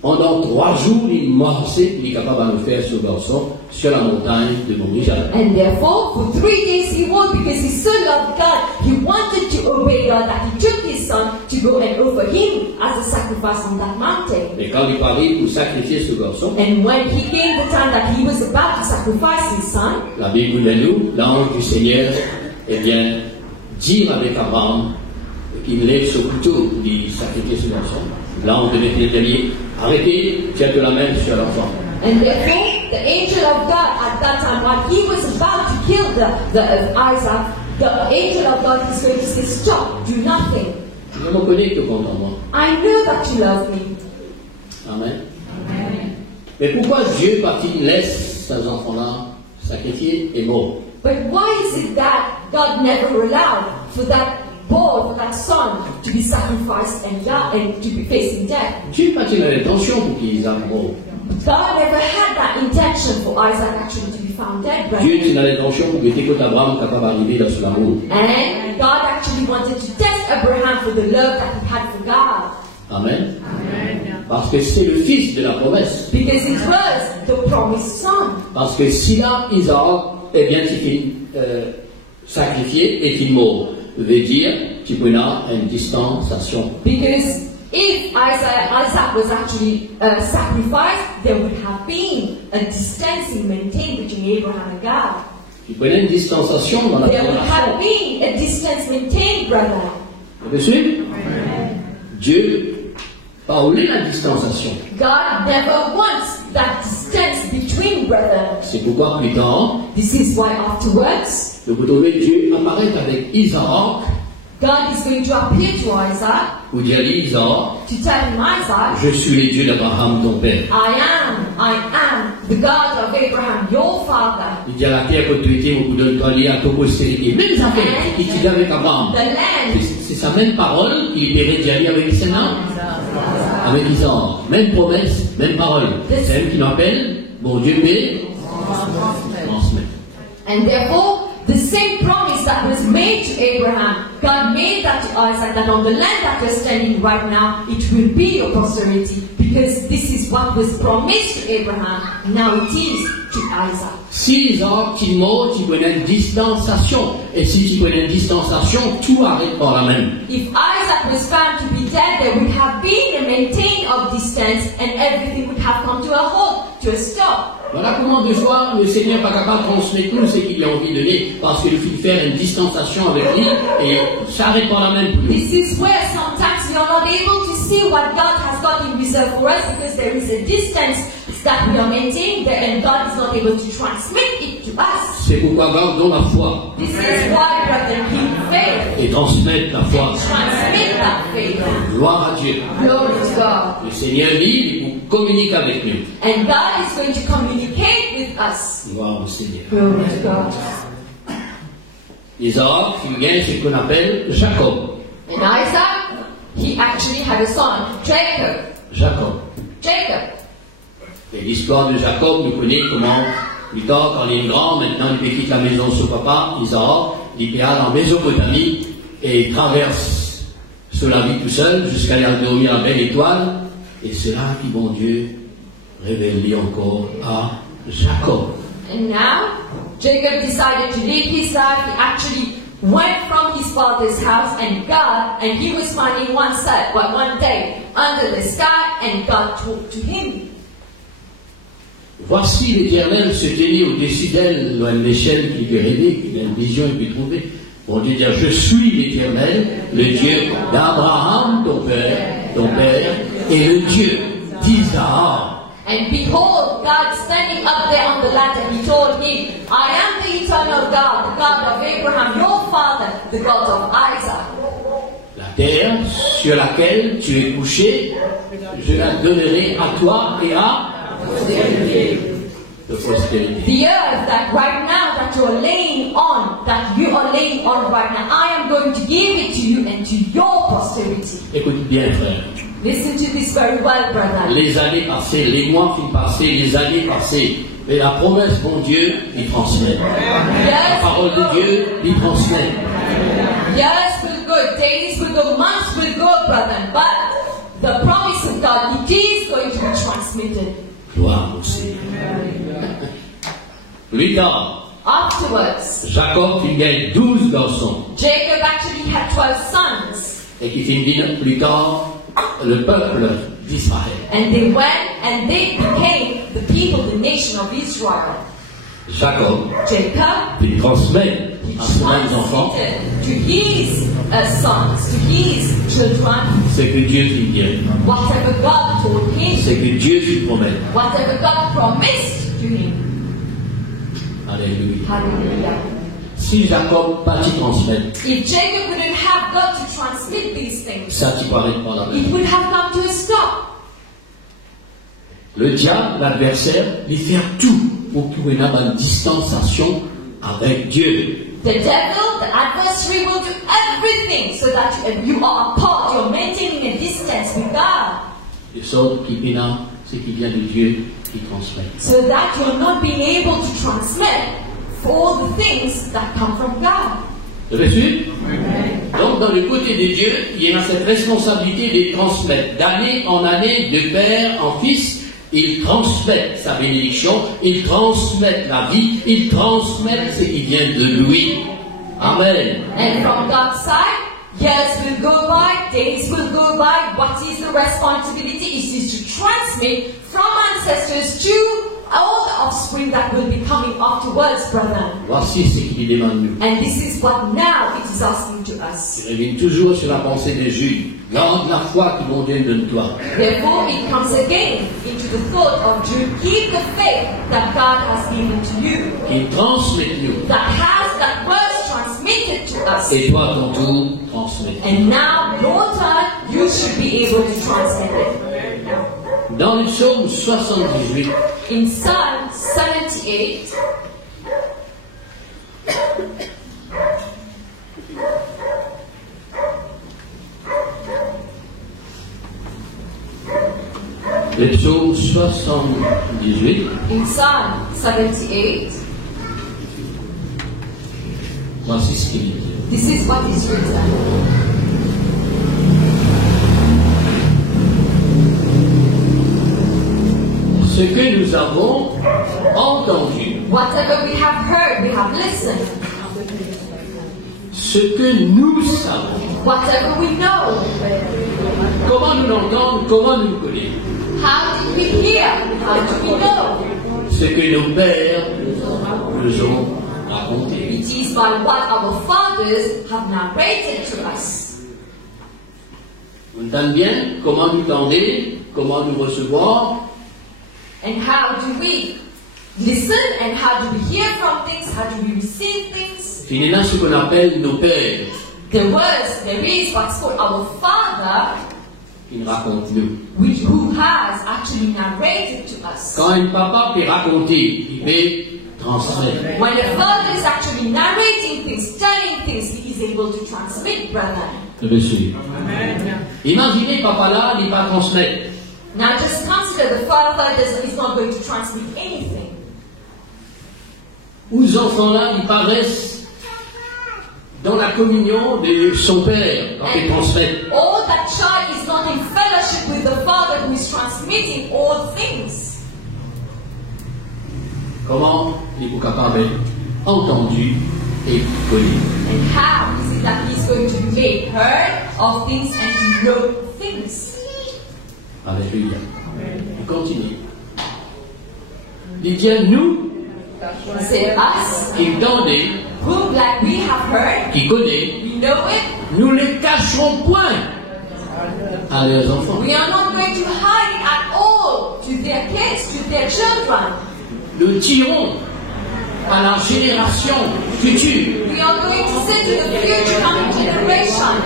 Pendant 3 jours, il marchait, il est capable de faire ce garçon sur la montagne de Moriah. And therefore, for 3 days he walked because he so loved God. He wanted to obey God, that he took his son to go and offer him as a sacrifice on that mountain. Et quand il parlait pour sacrifier ce garçon, And when he came the time that he was about to sacrifice his son, la Bible nous dit, l'ange du Seigneur, eh bien, dit avec Abraham qu'il lève ce couteau pour lui sacrifier ce garçon. L'ange de l'Éternel dit, arrêtez, tiens la main sur l'enfant. and therefore the angel of God at that time, while he was about to kill Isaac, the angel of God is going to say, stop, do nothing. Je me connais que contre moi. I know that you love me. Amen. Mais pourquoi Dieu, quand il laisse ces enfants-là sacrifier, est mort? But why is it that God never allowed for that boy, for that son, to be sacrificed and die and to be facing death? Dieu, quand il a l'intention pour qu'ils aient mort. God never had that intention for Isaac actually to be found dead, right? Dieu, il a l'intention pour que t'écoutes Abraham capable d'arriver dans ce amour. And God actually wanted to test Abraham for the love that he had for God. Amen. Parce que c'est le fils de la promesse. Because it was the promised son. Parce que si là, Isaac est bien sacrifié et qu'il mort, veut dire qu'il y a une distanciation. Because if Isaac was actually sacrificed, there would have been a distancing maintained between Abraham and God. Il y a une distanciation dans la There would have relation. been a distance maintained, brother. Vous me suivez? Dieu pas voulu la distanciation. God never wants that distance between brothers. C'est pourquoi plus tard, This is why afterwards, vous trouvez Dieu apparaît avec Isaac, God is going to appear to Isaac vous dire Isaac, to tell him, Isaac, je suis le Dieu d'Abraham, ton père. I am the God of Abraham, your father. Il dit à la terre que tu étais, vous donne toi lié à ton postérité. Même ça fait, qui dit avec Abraham. The land. C'est sa même parole qu'il était d'y aller avec les Sénats, avec Isaac. Même promesse, même parole. C'est elle qui nous appelle, bon Dieu, mais transmettre. And therefore, the same promise that was made to Abraham, God made that to Isaac, that on the land that you're standing right now, it will be your posterity. Because this is what was promised to Abraham, now it is to Isaac. Si Isaac, il mort, tu connais une distanciation. Et si tu connais une distanciation, tout arrête par la même. If Isaac was found to be dead, there would have been a maintain of distance and everything would have come to a halt, to a stop. Voilà comment des fois le Seigneur n'est pas capable de transmettre tout ce qu'il a envie de donner parce qu'il faut faire une distanciation avec lui et ça arrête par la même pour lui. This is where sometimes we are not able to see what God has got in reserve for us because there is a distance that we are maintaining there and God is not able to transmit it to us. C'est pourquoi gardons la foi. This is why, brother, keep faith Et transmettre la foi. and transmit that faith. Gloire à Dieu. Glory to God. Le Seigneur dit, il communique avec nous. And God is going to communicate with us. Gloire au Seigneur. Glory to God. Isaac, il vient ce qu'on appelle Jacob. And Isaac, he actually had a son, Jacob. Jacob. Jacob. Et l'histoire de Jacob, nous connaissons comment, plus tard, quand il est grand, maintenant il quitte la maison de son papa, Isaac, il est en Mésopotamie et il traverse sur la vie tout seul jusqu'à aller dormir à belle étoile. Et c'est là que bon Dieu révèle encore à Jacob. And now, Jacob decided to live his life. He actually went from his father's house and he was finding one day under the sky, and God talked to him. Voici l'Éternel se tenait au-dessus d'elle, loin de l'échelle qu'il lui rêvait, qu'il a une vision, il peut trouver. Bon Dieu dit, je suis l'Éternel, le Dieu d'Abraham, ton père, et le Dieu d'Isaac. And behold, God standing up there on the land, and he told him, I am the eternal God, the God of Abraham, your father, the God of Isaac. La terre sur laquelle tu es couché, je la donnerai à toi et à de postérité. The earth that right now that you are laying on right now, I am going to give it to you and to your posterity. Écoute bien, frère. Listen to this very well, brother. Les années passées, les mois qui passaient, les années passées, et la promesse, bon Dieu, il transmet. La parole de Dieu, il transmet. Years will go, days will go, months will go, brother, but the promise of God, it is going to be transmitted. Gloire au Seigneur. Plus tard, Afterwards, Jacob, il gagne 12 garçons. Jacob actually had 12 sons. et qui multipliant le peuple d'Israël. And they went and they became the people, the nation of Israel. Jacob, Jacob, il transmet he à ses enfants transmitted to his sons, to his children, ce que Dieu lui dit, whatever God told him, ce que Dieu lui promet. whatever God promised to him. Alléluia. Hallelujah. Si Jacob pas t'y transmettre, If Jacob wouldn't have God to transmit these things, ça t'y paraît pas la it peine. would have come to a stop. Le diable, l'adversaire, il fait tout pour qu'il y ait une distanciation avec Dieu. The devil, the adversary, will do everything so that you are apart, you're maintaining a distance with God. Et sauf qui vient, c'est qui vient de Dieu qui transmet. So that you're not being able to transmit all the things that come from God. Vous avez suivi? Donc, dans le côté de Dieu, il y a cette responsabilité de transmettre. D'année en année, de père en fils, il transmet sa bénédiction, il transmet la vie, il transmet ce qui vient de lui. Amen. And from God's side, years will go by, days will go by. What is the responsibility? It is to transmit from ancestors to all the offspring that will be coming afterwards, brother. Voici ce qu'il demande nous. And this is what now it is asking to us. Je reviens toujours sur la pensée de Jude. Garde la foi que mon Dieu donne toi. Therefore, it comes again into the thought of Jude. Keep the faith that God has given to you, Il transmet nous. that was transmitted to us. Et toi, ton tour, transmet. And now, your turn, you should be able to transmit it. Dans le psaume 78, In Psalm 78, le psaume 78, in Psalm 78, voici ce qu'il dit. this is what is written. Ce que nous avons entendu, Whatever we have heard, we have listened. ce que nous savons, Whatever we know, comment nous l'entendons, comment nous le connaissons, how did we hear? How do we know? ce que nos pères nous ont raconté. It is by what our fathers have narrated to us. Vous entendez bien comment nous tendez, comment nous recevons. And how do we listen and how do we hear from things? How do we receive things? Il y a ce qu'on appelle nos pères There is what's called our Father, qui nous racontent nous. who has actually narrated to us. Quand un papa peut raconter, il peut transmettre. When a father is actually narrating things, telling things, he is able to transmit, brother. Reçu. Imaginez papa là, il va transmettre. Now just consider the father is not going to transmit anything. Où les enfants là, ils paraissent dans la communion de son père quand il transmet. All that child is not in fellowship with the father who is transmitting all things. Comment il est capable d'être entendu et connu. And how is it that he's going to be made heard of things and to know things? Alléluia. Il continue. Il dit nous, Say us, qui donnez, whom like we have heard, qui connaît, we know it, nous les cacherons point à leurs enfants. we are not going to hide it at all to their kids, to their children. Nous tirons à la génération future. We are going to say to the future coming generation.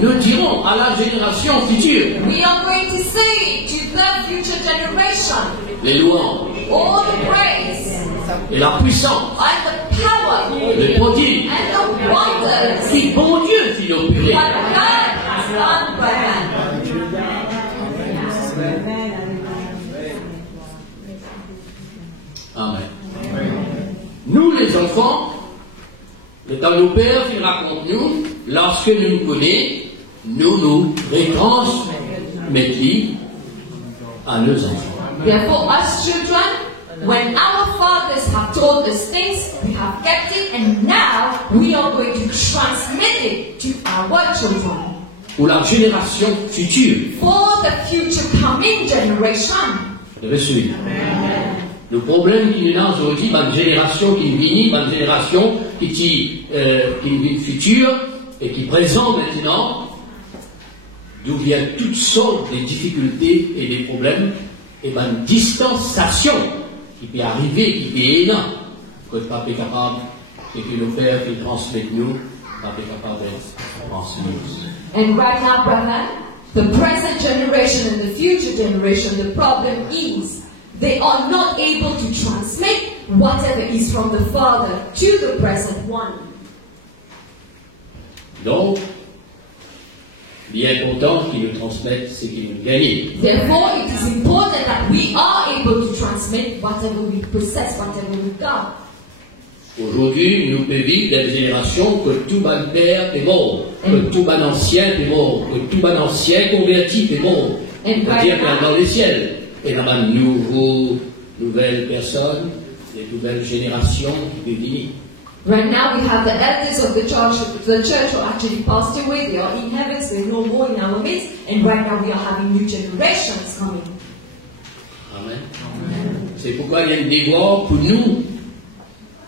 Nous dirons à la génération future We are going to say to the future generation les louanges all the praise et la puissance, and the power les prodiges and the wonders qui bon Dieu fit opérer. that God has done for them. Amen. Nous les enfants, étant nos pères qui racontent nous, lorsque nous nous connaissons, nous retransmettons à nos enfants. Therefore, us children, when our fathers have told us things, we have kept it, and now we are going to transmit it to our children. pour la génération future. For the future coming generation. Vous devez suivre. Le problème qui nous a aujourd'hui, une génération qui vit, une génération qui vit future et qui présente maintenant, d'où viennent toutes sortes de difficultés et des problèmes, et une distanciation qui peut arriver, qui peut être énorme, que le pape est capable, et que nos pères qui transmettent nous, le pape est capable de transmettre. And right now, brother, the present generation and the future generation, the problem is they are not able to transmit whatever is from the Father to the present one. Donc, il est important qu'ils nous transmettent ce qu'ils nous gagnent. Therefore, it is important that we are able to transmit whatever we possess, whatever we got. Aujourd'hui, nous pouvons vivre dans une génération que tout bon père est mort, que tout bon ancien est mort, que tout bon ancien converti est mort. C'est-à-dire qu'il dans les ciels. Et dans une nouvelle personne, des nouvelles générations qui peuvent venir. Right now we have the elders of the church who actually passed away. They are in heaven, so they're no more in our midst. And right now we are having new generations coming. Amen. C'est pourquoi il y a un devoir pour nous,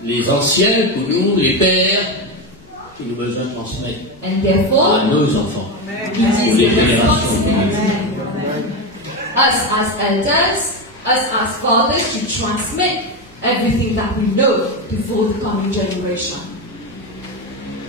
les anciens, pour nous, les pères, qui nous besoin de transmettre And therefore, à nos enfants. it is Les the générations. responsibility us as elders, us as fathers, to transmit everything that we know before the coming generation.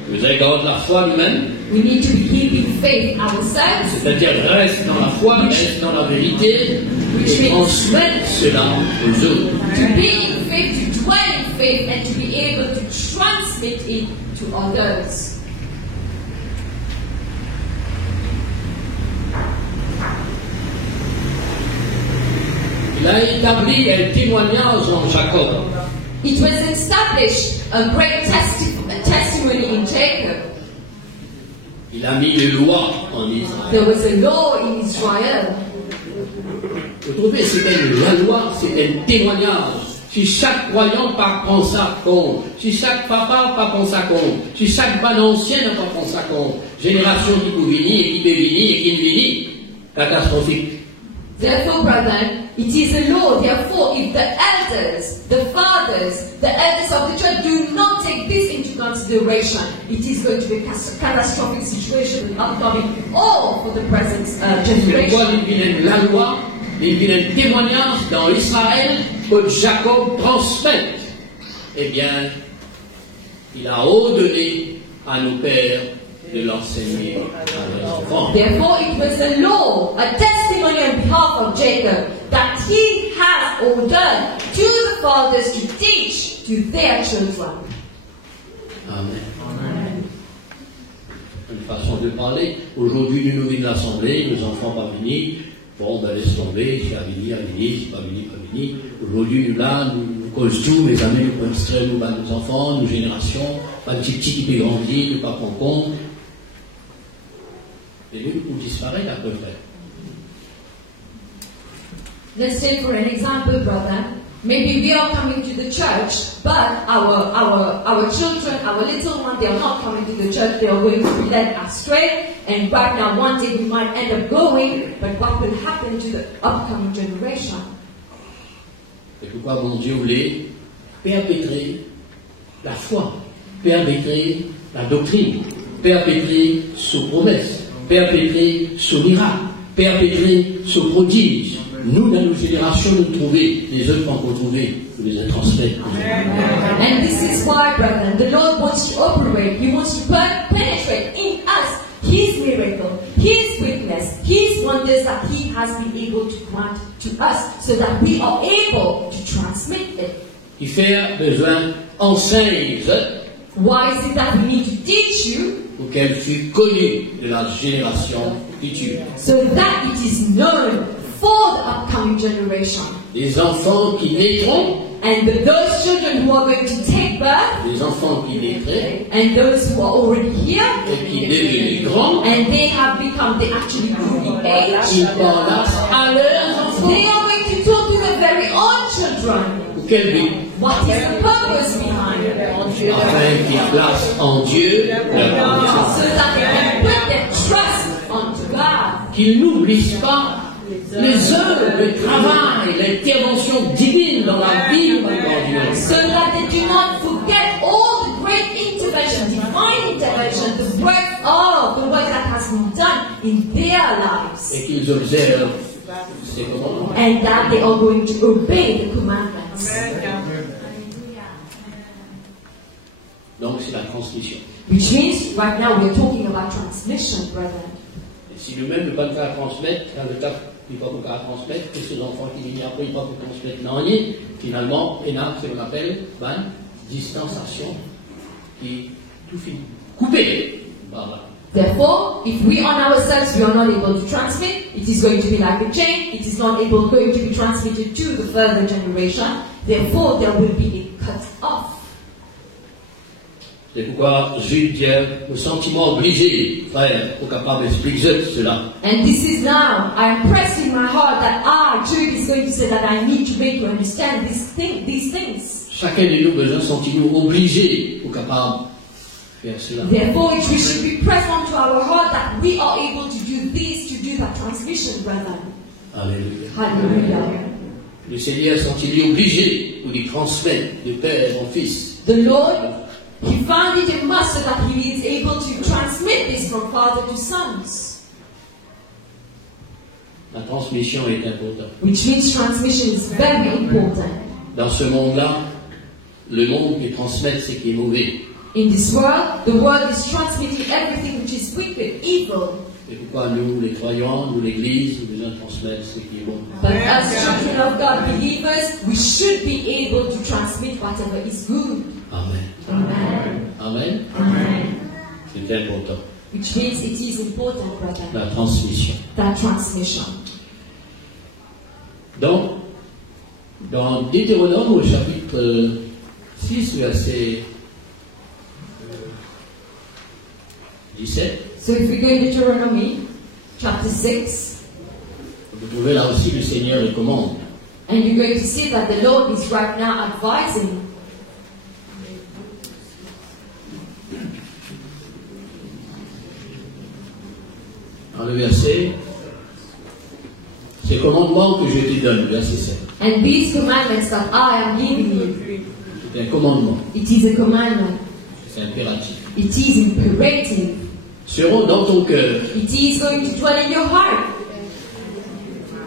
Vous avez garde la foi nous-mêmes, We need to be keeping faith in ourselves, c'est-à-dire reste dans la foi, reste dans la vérité, et transmettre cela aux autres. to be in faith, to dwell in faith, and to be able to transmit it to others. Il a établi un témoignage en Jacob. It was established a great testimony in Jacob. Il a mis les lois en Israël. There was a law in Israel. Vous trouvez, c'était la loi, c'était un témoignage. Si chaque croyant pas prend ça compte, si chaque papa pas prend ça compte, si chaque bon ancien n'a pas prend ça compte, génération qui peut venir et qui peut venir et qui ne venir, catastrophique. Therefore, brethren, it is a law. Therefore, if the elders, the fathers, the elders of the church do not take this into consideration, it is going to be a catastrophic situation upcoming all for the present C'est pourquoi generation. il vient la loi, il vient un témoignage dans Israël que Jacob transmette. Eh bien, il a ordonné à nos pères de l'enseigner à leurs enfants. Therefore, it was a law, a testimony on behalf of Jacob, that he has ordered to the fathers to teach to their children. Amen. Une façon de parler. Aujourd'hui, nous venons de l'Assemblée, nos enfants pas venus. Bon, ben laisse tomber, si à venir, si pas venir, pas venir. Aujourd'hui, nous là, nous causons tout, mes amis, nous construisons nos enfants, nos générations, pas de petit qui peut grandir, ne pas prendre compte. Et nous, on disparaît à peu près. Let's take for an example, brother. Maybe we are coming to the church, but our children, our little ones, they are not coming to the church. They are going to be led astray. And right now, one day we might end up going, but what will happen to the upcoming generation? C'est pourquoi mon Dieu voulait perpétrer la foi, perpétrer la doctrine, perpétrer ses promesses, perpétrer ce miracle, perpétrer ce prodige. Nous, dans nos générations, nous trouver, les autres pas encore trouver, nous les transmettre. And this is why, brethren, the Lord wants to operate. He wants to penetrate in us His miracle, His witness, His wonders that He has been able to grant to us, so that we are able to transmit it. Il fait besoin enseigner les autres Why is it that we need to teach you? pour qu'elle fût connue de la génération future. So that it is known for the upcoming generation. Les enfants qui naîtront, And those children who are going to take birth, les enfants qui naîtraient and those who are already here, et qui deviennent grands, and they have become, they actually grew in age, ils parlent à leurs enfants. they are going to talk to their very own children. Pour quel but? What is the purpose behind it? Afin qu'ils placent en Dieu leur confiance. So that they can put their trust on qu'ils n'oublient pas les œuvres, le travail, l'intervention divine dans la vie de Dieu. So that they do not forget all the great intervention, divine intervention, the work that has been done in their lives. Et qu'ils observent ces commandements. And that they are going to obey the commandments. Donc c'est la transmission. Which means, right now we are talking about transmission, brethren. Et si nous-mêmes ne pouvons pas transmettre, dans le cas il ne faut pas transmettre, que ces enfants qui viennent après, il ne faut pas transmettre rien, finalement, il y a ce qu'on appelle distanciation, qui tout finit. Coupé. Voilà. Therefore, if we on ourselves we are not able to transmit, it is going to be like a chain, it is not going to be transmitted to the further generation, therefore there will be a cut off. C'est pourquoi Jude dit le sentiment obligé, frère, pour capable d'expliquer cela. And this is now, I am pressed in my heart that Jude is going to say that I need to make you understand these things. Chacun de nous besoin sentiment obligé pour capable faire cela. Therefore, we should be pressed onto our heart that we are able to do this, to do that transmission, brother. Alléluia. Hallelujah. Le Seigneur sent-il obligé pour lui transmettre de père en fils. The Lord, He found it a must so that He is able to transmit this from father to sons. La transmission est importante. Which means transmission is very important. Dans ce monde-là, le monde qui transmet ce qui est mauvais. In this world, the world is transmitting everything which is wicked, evil. Et pourquoi nous, les croyants, nous, l'Église, nous devons transmettre ce qui est bon. But as children of God, believers, we should be able to transmit whatever is good. Amen. Amen. Amen. Amen. C'est important. Which means it is important, brother. La transmission. That transmission. Donc, dans Deutéronome au chapitre 6, verset 17, So if we go to Deuteronomy, chapter 6, vous trouvez là aussi le Seigneur recommande. and you're going to see that the Lord is right now advising. Dans le verset, ces commandements que je te donne, verset 7. And these commandments that I am giving you, C'est un commandement, it is a commandment. c'est impératif. It is imperative. Seront dans ton cœur, It is going to dwell in your heart.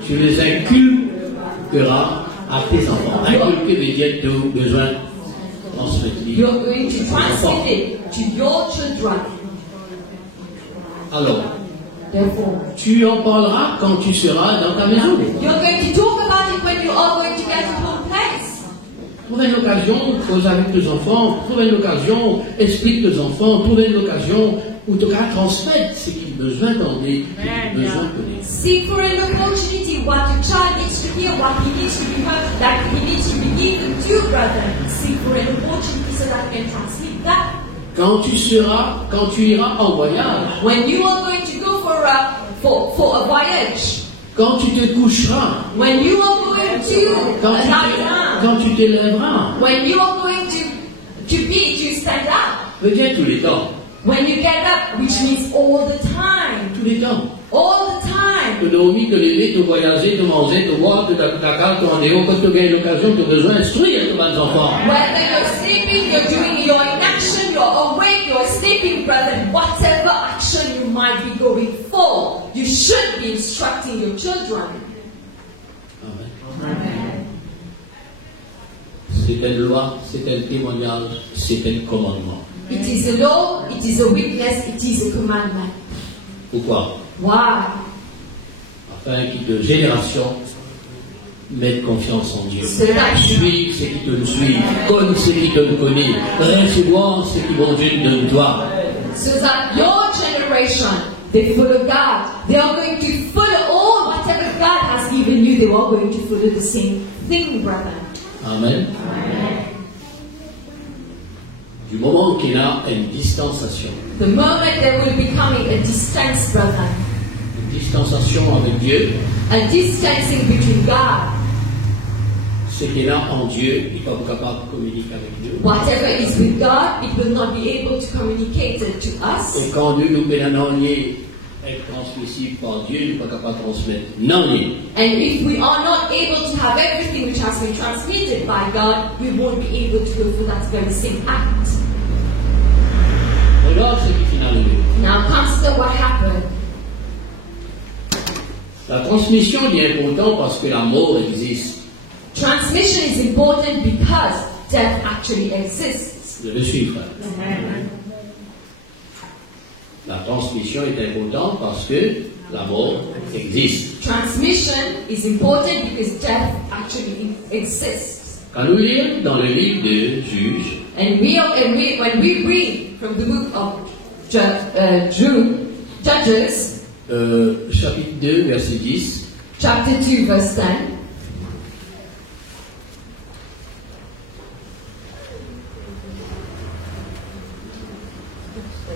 tu les inculqueras à tes enfants. Inculquer veut dire tu as besoin de transmettre. You're going to transmit it to your children. Alors, Therefore, tu en parleras quand tu seras dans ta maison. you're going to talk about it when you are going to get to home place. Trouve une occasion, cause avec tes enfants, trouve une occasion, explique tes enfants, trouve une occasion où tu vas transmettre ce qu'ils ont besoin d'entendre, besoin de connaître. Seek for an opportunity what your child needs to hear, what he needs to be heard, that he needs to be given to brother. Seek for an opportunity so that he can transmit that. Quand tu iras en voyage, When you are going to go for a voyage, quand tu te coucheras, when you are going to lie down, quand tu te lèveras, when you are going to stand up, veut dire tous les temps, when you get up, which means all the time, tous les temps. all the time. Te dormir, te lever, te voyager, te manger, te boire, te taper ta carte, te rendez-vous, quand tu as l'occasion, tu as besoin d'instruire tes enfants. Whether you're sleeping, you're doing your inaction, you're awake, you're sleeping, brethren, whatever action you might be going for, you should be instructing your children. Amen. Amen. C'est une loi, c'est un témoignage, c'est un commandement. It is a law, it is a witness, it is a commandment. Pourquoi? Why? Afin que de génération mette confiance en Dieu. Suis ceux qui te suivent, connais ceux qui te connaissent, recevoir ceux qui vont Dieu de toi. So that your generation, they follow God. They are going to follow all whatever God has given you. They are going to follow the same thing, brother. Amen. Amen. Du moment qu'il y a une distanciation. The moment there will be coming a distance, brother. Une distanciation avec Dieu. A distancing between God. Ce qui est là en Dieu, il n'est pas capable de communiquer avec Dieu. Whatever is with God, it will not be able to communicate it to us. Et quand Dieu nous fait être transmissible par Dieu, il n'est pas capable de transmettre. Non, non. And if we are not able to have everything which has been transmitted by God, we won't be able to go through that very same act. Regarde ce qui est arrivé. Now consider what happened. La transmission est importante parce que la mort existe. Transmission is important because death actually exists. Je le suis, frère. La transmission est importante parce que la mort existe. Transmission is important because death actually exists. Quand nous lisons dans le livre de Juges, And when we read from the book of Judges, chapitre 2, verset 10, chapter 2, verse 10,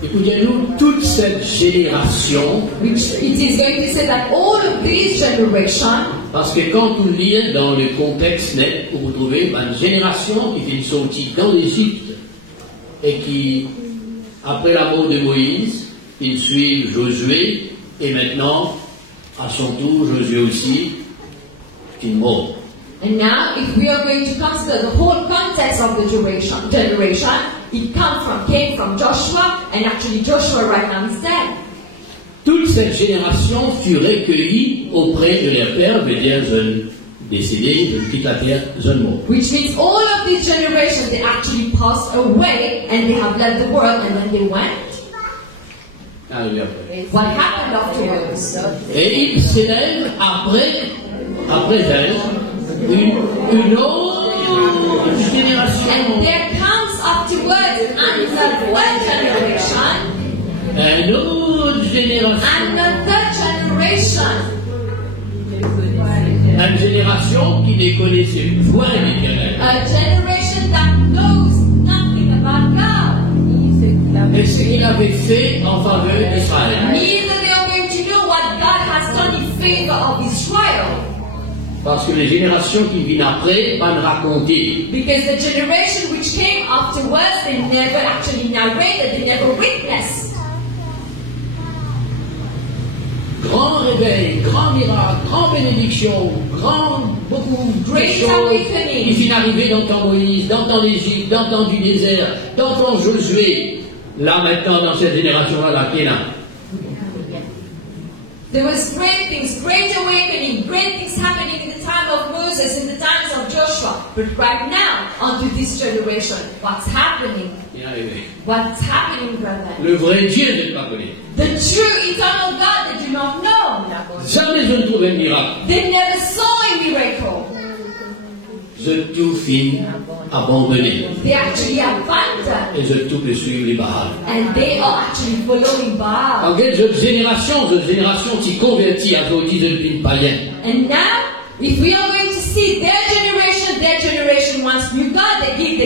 écoutez-nous, toute cette génération, which it is going to say that all of this generation, parce que quand vous lisez dans le contexte net, vous retrouvez une génération qui est sortie dans l'Égypte et qui, après la mort de Moïse, ils suivent Josué et maintenant, à son tour, Josué aussi, est mort. and now if we are going to consider the whole context of the generation, it came from Joshua, and actually Joshua right now is dead. Toute cette génération fut recueillie auprès de leur père, veut dire jeune décédé, je quitte la terre, jeune mort. Which means all of these generations, they actually passed away and they have left the world and then they went. What happened afterwards? Et il s'élève après elle, une autre génération. And there comes afterwards another generation. Une autre génération. Another generation. Une génération qui ne connaissait point l'Éternel. A generation that knows nothing about God. Et ce qu'il avait fait en faveur d'Israël. Neither they are going to know what God has done in favor of Israel. Parce que les générations qui viennent après vont raconter. Because the generation which came afterwards, they never actually narrated, they never witnessed. Grand réveil, grand miracle, grande bénédiction, beaucoup de Great choses awakening. qui viennent arriver dans le temps Moïse, dans le temps d'Égypte, dans le temps du désert, dans le temps Josué. Là maintenant, dans cette génération-là, la Kéna. There was great things, great awakening, great things happening in the time of Moses, in the times of Joshua. But right now, unto this generation, what's happening? What's happening, brother? Le vrai Dieu ne pas connu. The true eternal God they do not know. Jamais je ne trouvais un miracle. They never saw a miracle. Je tout fin abandonné. They actually abandoned. Et je tout peux suivre les Baal. And they are actually following Baal. En quelle génération qui convertit à aujourd'hui de païen. And now, if we are going to see their generation wants new God, they gave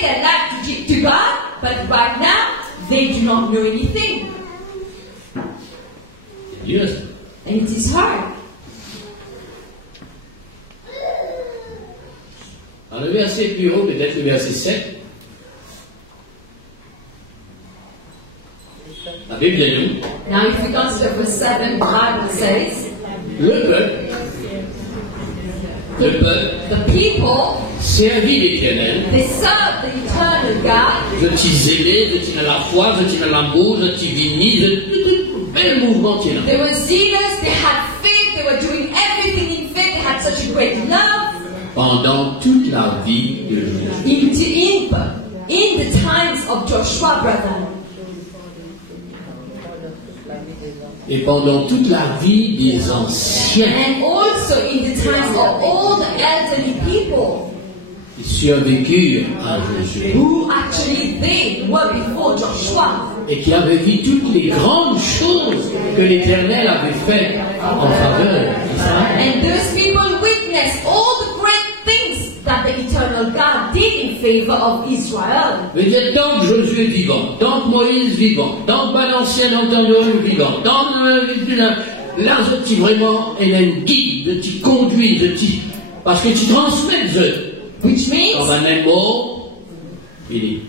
their life to God, but right now, they do not know anything. Dieu. And it is hard. Dans le verset plus haut, peut-être le verset 7, la Bible nous. Now, if we consider verse 7, the Bible says, le peuple, the people, servit l'Éternel, they serve the eternal God. je t'y zélé, je t'y dans la foi, je t'y dans l'amour, je t'y vini, bel mouvement qui est là. They were zealous, they had faith, they were doing everything in faith, they had such a great love. Pendant toute la vie de Josué. In the times of Joshua, brother. Et pendant toute la vie des anciens. And also in the times of all the elderly people. Ils survécurent à Josué. Who actually they were before Joshua. Et qui avaient vu toutes les grandes choses que l'Éternel avait faites en faveur d'Israël. And those people witnessed all the great things that the eternal God did in favor of Israel. Mais tant que Josué vivant, tant que Moïse vivant, tant que l'ancien Antonio vivant, tant que là, tu vraiment un guide, tu conduis, parce que tu transmets eux. Which means, dans un même mot, fini.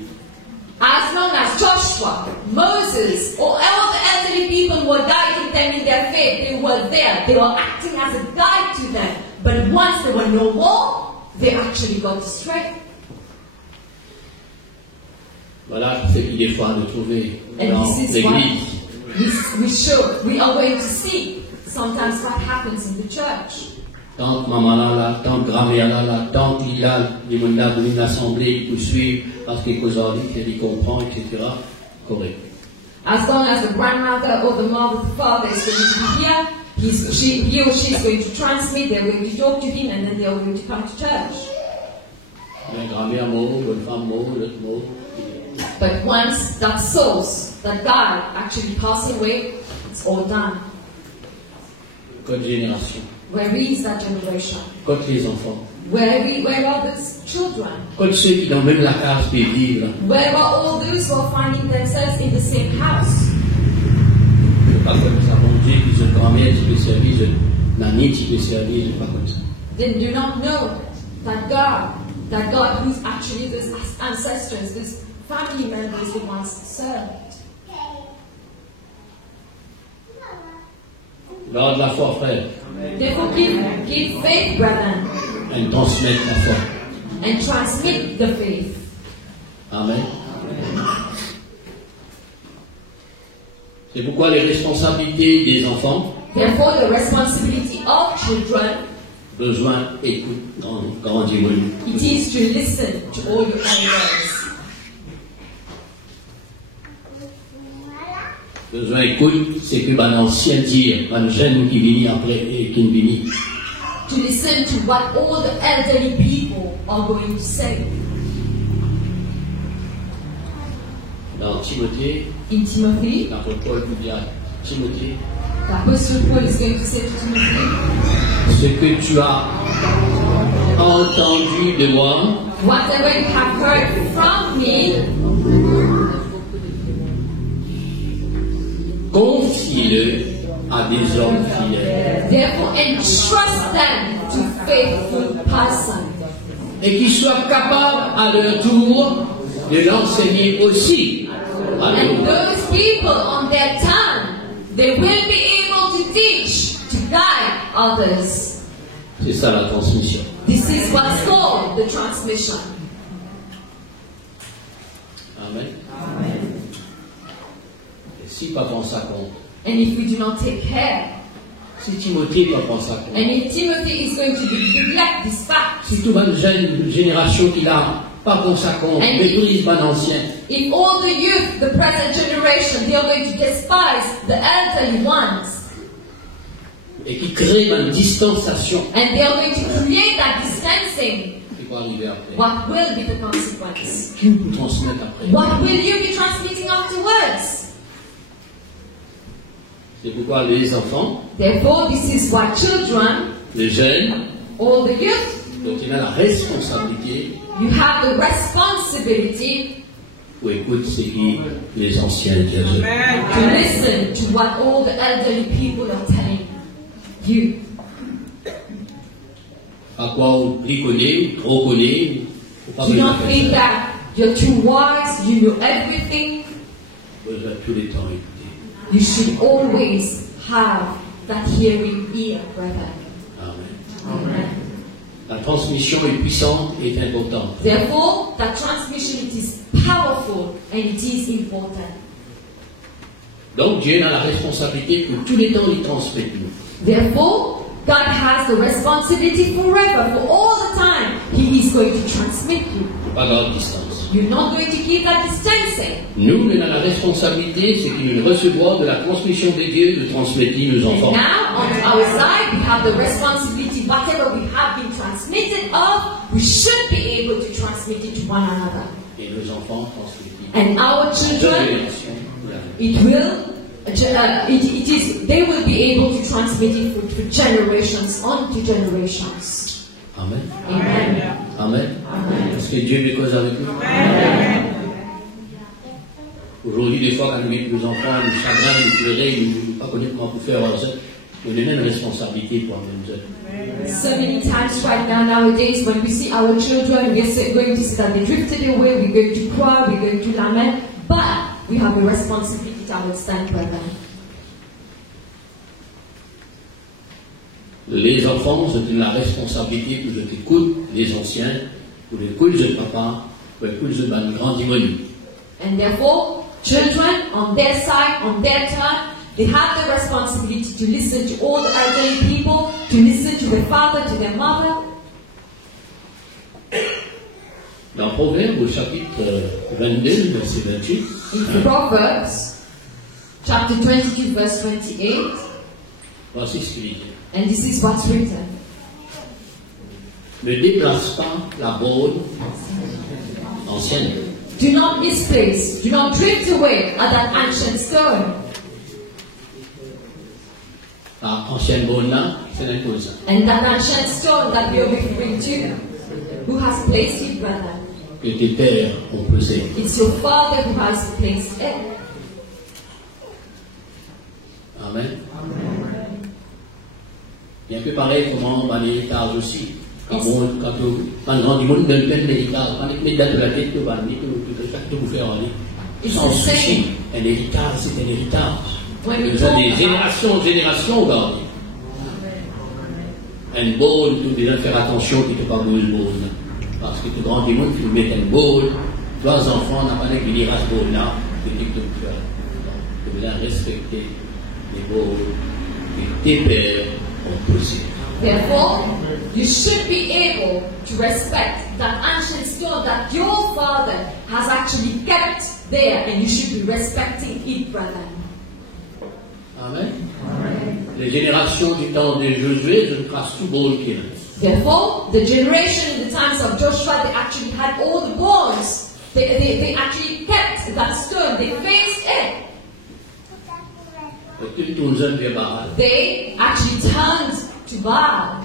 As long as Joshua, Moses, or all the elderly people who were guiding them in their faith, they were there. They were acting as a guide to them. But once there were no more, they actually got astray. Voilà ce qu'il est fois de trouver dans l'église. We are going to see sometimes what happens in the church. Tante maman là, tante grand-mère là, tante il a, les gens là venus l'assemblée, ils suivent parce qu'ils causent qu'ils comprennent, etc. Correct. As long as the grandmother or the mother or the father is going to be here, he or she is going to transmit, they're going to talk to him, and then they are going to come to church. La grand-mère mot, une femme mot, l'autre mot. But once that souls, that God actually passed away, it's all done. Code génération. Where is that generation? Code les enfants. Where are those children? Code ceux qui dans même la case peuvent vivre. Where are all those who are finding themselves in the same house? C'est pas comme ça, mon Dieu, qui se grand-mère, qui peut servir, nanny, qui peut servir, c'est pas comme ça. They do not know that God who's actually those ancestors, those family members who once served. Garde la foi, frère. Therefore, give faith, brethren, Et transmettre la foi. and transmit the faith. Amen. C'est pourquoi les responsabilités des enfants, Therefore, the responsibility of children, besoin écoute, grand Dieu. it is to listen to all your elders. Besoin écoute, c'est que l'ancien dire, un jeune qui vient après et qui vient. To listen to what all the elderly people are going to say. Dans Timothée, In Timothy, l'apôtre Paul nous dit à Timothée, the Apostle Paul is going to say to Timothy, ce que tu as entendu de moi, whatever you have heard from me, confie-le à des hommes fidèles. therefore entrust them to faithful persons. Et qu'ils soient capables à leur tour de l'enseigner aussi. And Alléluia. those people on their turn, they will be able to teach, to guide others. C'est ça la transmission. This is what's called the transmission. Amen. Et si pas prend ça compte, And if we do not take care, si Timothée pas prend ça compte, and if Timothy is going to neglect this fact, si toute une jeune génération qui n'a pas prend ça compte, méprise pas l'ancien, if all the youth, the present generation, they are going to despise the elderly ones, et qui crée une distanciation, and they are going to create that distancing, qui va arriver après. what will be the consequence? Qui peut transmettre après? What will you be transmitting afterwards? C'est pourquoi les enfants, Therefore, this is why children, les jeunes, all the youth, dont il a la responsabilité you have the responsibility pour écouter ce que les anciens disent. to listen to what all the elderly people are telling you. À quoi on rigoler, trop coller, faut pas Do besoin not de think faire ça. that you're too wise, you know everything. Besoin tous les temps écouter. You should always have that hearing ear, brother. Amen. Amen. La transmission est puissante et est importante. Therefore, that transmission, it is powerful and it is important. Donc Dieu a la responsabilité que tous les temps il transmet nous. Therefore, God has the responsibility forever, for all the time, He is going to transmit you. Pas grande distance. You're not going to keep that distancing. Nous, on a la responsabilité, c'est que nous recevons de la transmission de Dieu de transmettre nos And enfants. now, on our side, we have the responsibility, whatever we have been transmitted of, we should be able to transmit it to one another. Et nos enfants transmettent. And our children, it is, they will be able to transmit it for generations on to generations. Amen. Amen. Amen. Amen. Est-ce que Dieu veut cause avec nous? Amen. Aujourd'hui, des fois, quand nous mettons nos enfants, nous chagrins, nous pleurer, nous ne pas connaître comment faire. nous avons une responsabilité pour nous. So many times right now, nowadays, when we see our children, we're going to see that they drifted away, we're going to cry, we're going to lament, but we have a responsibility to our stand brother. Les enfants, c'est la responsabilité que je t'écoute, les anciens, pour l'écoute de papa, pour l'écoute de ma grande évolution. And therefore, children, on their side, on their turn, they have the responsibility to listen to all the elderly people, to listen to their father, to their mother. Dans Proverbes, au chapitre 22, verset 28, In Proverbs, chapter 22, verse 28, voici ce qu'il dit. and this is what's written. Ne déplace pas la bôle ancienne. Do not misplace, do not drift away at that ancient stone. La ancienne bôle là, c'est la cause. And that ancient stone that we are referring to, who has placed it, brother? Que tes pères ont posé. It's your father who has placed it. Amen. Il y a un peu pareil comment dans l'héritage aussi. Quand grand du monde donne plein d'héritage, quand on met de la tête, on va dire que vous faire en ligne. Sans souci, un héritage, c'est un héritage. Vous avez des générations, regardez. Un bol, tu dois faire attention qu'il ne te pas bol. Parce que tout grand du monde, tu mets un bol, trois enfants, n'a pas de venir à ce bol-là, que tu peux faire. Tu dois respecter les bols que tes pères ont posés. Therefore, you should be able to respect that ancient stone that your father has actually kept there, and you should be respecting it, brother. Amen. Les générations du temps de Josué, je ne trace tout bol qu'il y a. Therefore, the generation in the times of Joshua, they actually had all the bones. They actually kept that stone. They faced it. They actually turned to Baal.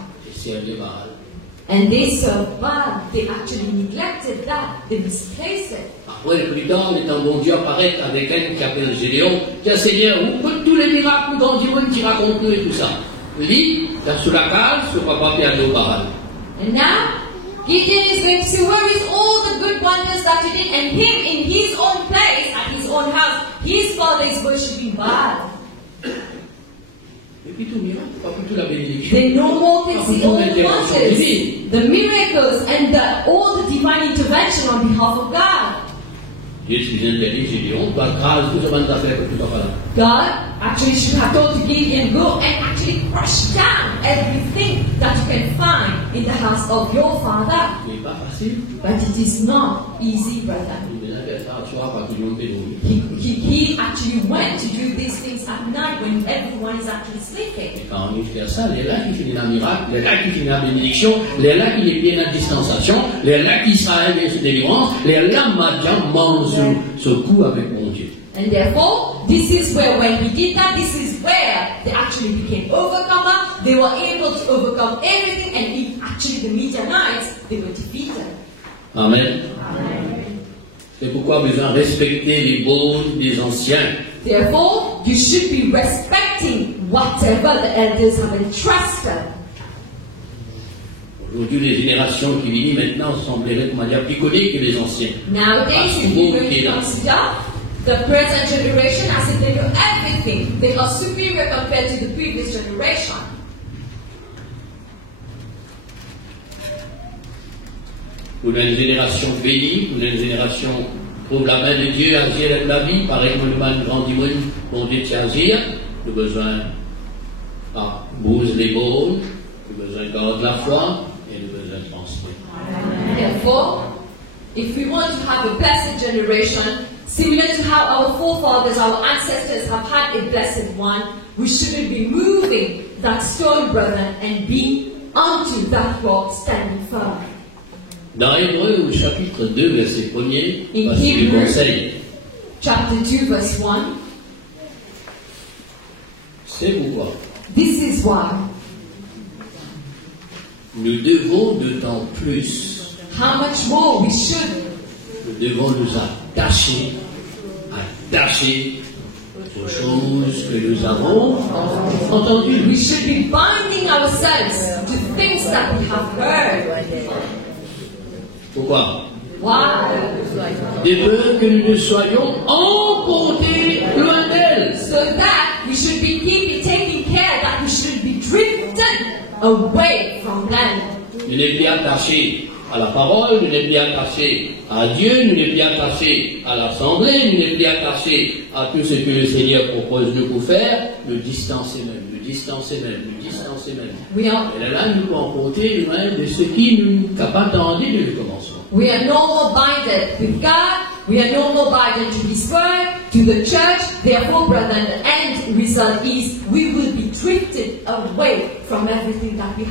And they served Baal. They actually neglected that. They misplaced it. Après, plus tard, le temps bon Dieu apparaît avec un qui appelle Gédéon. Tiens, Seigneur, où tous les miracles dont Dieu qui raconte nous et tout ça. Lis, sur la case, sur papa Pierre de Baal. And now, Gideon is going to say, where is all the good wonders that you did? And him, in his own place, at his own house, his father is worshipping Baal. They no more can see all the wonders, the miracles, and all the divine intervention on behalf of God. God actually should have told to Gideon, go and actually crush down everything that you can find in the house of your father. But it is not easy, brother. He actually went to do these things at night when everyone is actually sleeping. Quand on fait ça, les là qui finissent la miracle, les là qui finissent la bénédiction, les là qui les viennent la distanciation, les là qui Israël vient se délivrance, les là Madian mange ce coup avec mon Dieu. And therefore, this is where when he did that, this is where they actually became overcomer. They were able to overcome everything, and actually the Midianites, they were defeated. Amen. C'est pourquoi besoin de respecter les bons des anciens. Therefore, you should be respecting whatever the elders have entrusted. Aujourd'hui, les générations qui viennent maintenant sembleraient, comment dire, plus connues que les anciens. Nowadays, if you really consider the present generation as if they know everything, they are superior compared to the previous generation. Pour une génération bénie, pour une génération qui trouve la main de Dieu à agir avec la vie, pareil comme le mal grand monde, bon Dieu t'y agir, le besoin bouse les baules, le besoin garde la foi et le besoin transmettre. Therefore, if we want to have a blessed generation, similar to how our forefathers, our ancestors have had a blessed one, we shouldn't be moving that stone, brother, and be onto that rock standing firm. Dans Hébreux, au chapitre 2, verset 1er, voici le conseil. Chapter 2, verse 1. C'est pourquoi This is why nous devons d'autant plus, how much more we should, nous devons nous attacher aux choses que nous avons entendues. We should be binding ourselves to things that we have heard. Pourquoi? Why? De peur que nous ne soyons emportés loin d'elle. So that we should be taking care that we should be drifted away from them. Nous n'êtes plus attachés à la parole, nous n'êtes plus attachés à Dieu, nous n'êtes plus attachés à l'assemblée, nous n'êtes plus attachés à tout ce que le Seigneur propose nous pour faire, nous distancer même, nous distancer même, nous distancer même. We are, Et là, nous emporter loin de ce qui nous n'a pas attendu de le commencement. we are no more binded with God. We are no more binded to His Word, to the church. Therefore, brethren, the end result is we will be drifted away from everything that we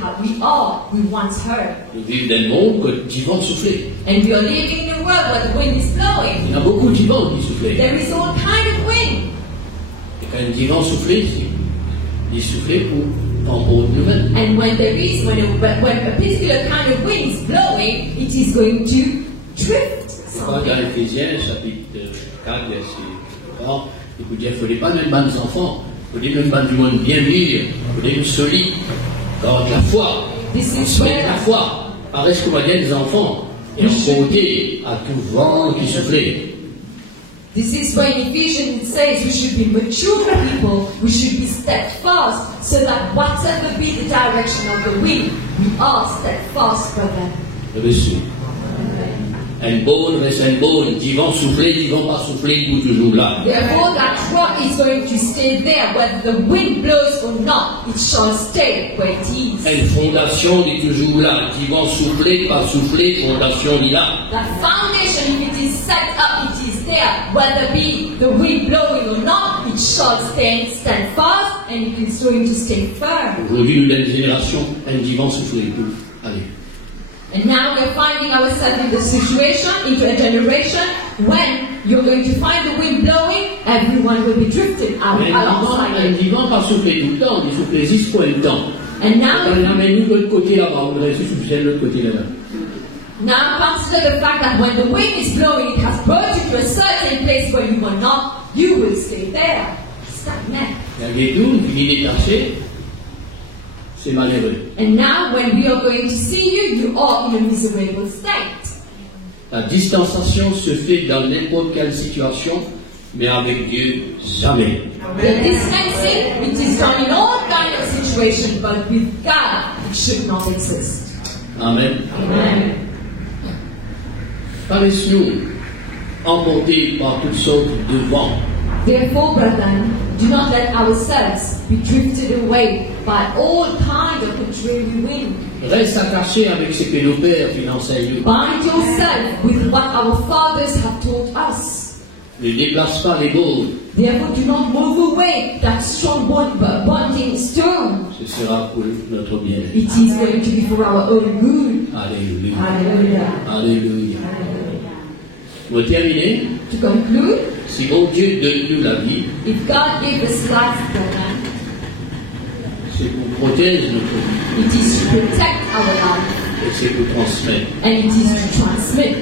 once heard. Nous vivons dans le monde qui vont souffler. And we are living in a world where the wind is blowing. Il y a beaucoup de vents qui soufflent. There is all kind of wind. Et quand il dit vent souffler, il souffle pour emporter nous-mêmes. And when a particular kind of wind is blowing, it is going to drift. Dans Éphésiens, chapitre 4, verset 3, il vous dit, il ne faudrait pas même ban des enfants, il faudrait même ban du monde bien vivre, il faudrait une solide, garde la foi, souhaite la foi, paraît ce qu'on va dire des enfants, et emporter à tout vent qui soufflait. This is why in Ephesians it says we should be mature people, we should be steadfast, so that whatever be the direction of the wind, we are steadfast, brother. Reçu. Un bon reste un bon, ils vont souffler, ils vont pas souffler pour toujours là. Therefore that rock is going to stay there, whether the wind blows or not, it shall stay where it is. Une fondation est toujours là, ils vont souffler, pas souffler, fondation est là. That foundation, if it is set up, it is there, whether be the wind blowing or not, it shall stand fast, and it is going to stay firm. Aujourd'hui, nous sommes une génération, ils vont souffler tout. Allez. And now we're finding ourselves in the situation, into a generation, when you're going to find the wind blowing, everyone will be drifting out alongside it. Ils vont pas souffler tout le temps, ils soufflent juste pour un temps. And now, Quand on amène nous de l'autre côté là-bas, on va souffler de l'autre côté là-bas. now consider the fact that when the wind is blowing, it has brought you to a certain place where you will not, you will stay there. Stagnant. Il y a des doutes qui sont détachés, c'est malheureux. And now when we are going to see you, you are in a miserable state. La distanciation se fait dans n'importe quelle situation, mais avec Dieu, jamais. The distancing, it is done in all kind of situations, but with God, it should not exist. Amen. Amen. Paraissons-nous emportés par toutes sortes de vents. Therefore, brethren, do not let ourselves be drifted away by all kinds of contrary wind. Reste attaché avec ce que nos pères nous enseignent. Bind yourself with what our fathers have taught us. Ne déplace pas les boules. Therefore, do not move away that strong bonding stone. Ce sera pour notre bien. It is going to be for our own good. Alléluia. Hallelujah. Alléluia. Pour terminer, To conclude, si bon Dieu donne nous la vie, if God gave us life, brethren, c'est pour protéger notre vie it is to protect our life et c'est pour transmettre. and it is to transmit.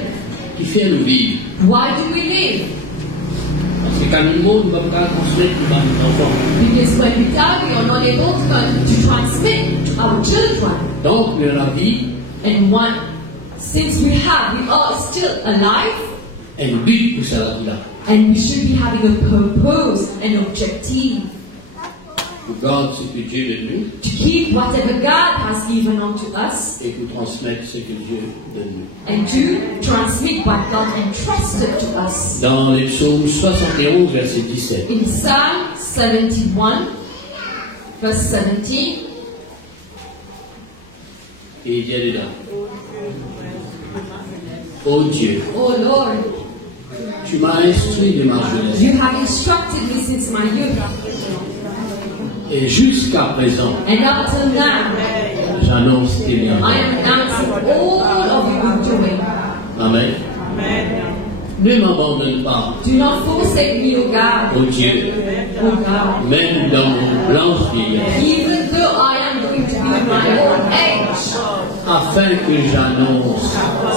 Qui fait nous vivre? Why do we live? Parce que quand nous mourons, nous ne pouvons pas transmettre à nos enfants. Because when we die, we are not able to transmit to our children. Donc, nous avons la vie, And since we are still alive, un but pour cela là. and we should be having a purpose, an objective, Pour garder ce que Dieu donne nous to keep whatever God has given unto us, et pour transmettre ce que Dieu donne nous. and to transmit what God entrusted to us. Dans les psaumes 71, verset 17. In Psalm 71, verse 17, Et il y a dedans. Oh Dieu, oh Lord, tu m'as instruit de ma jeunesse. you have instructed me since my youth, Et jusqu'à présent, and up till now, j'annonce tes I merveilles. am announcing all of your doing. Amen. Ne m'abandonne pas, Do not forsake me, O God, oh Dieu, O God, même dans mon blanc vieillesse, even though I am going to be in my old age, afin que j'annonce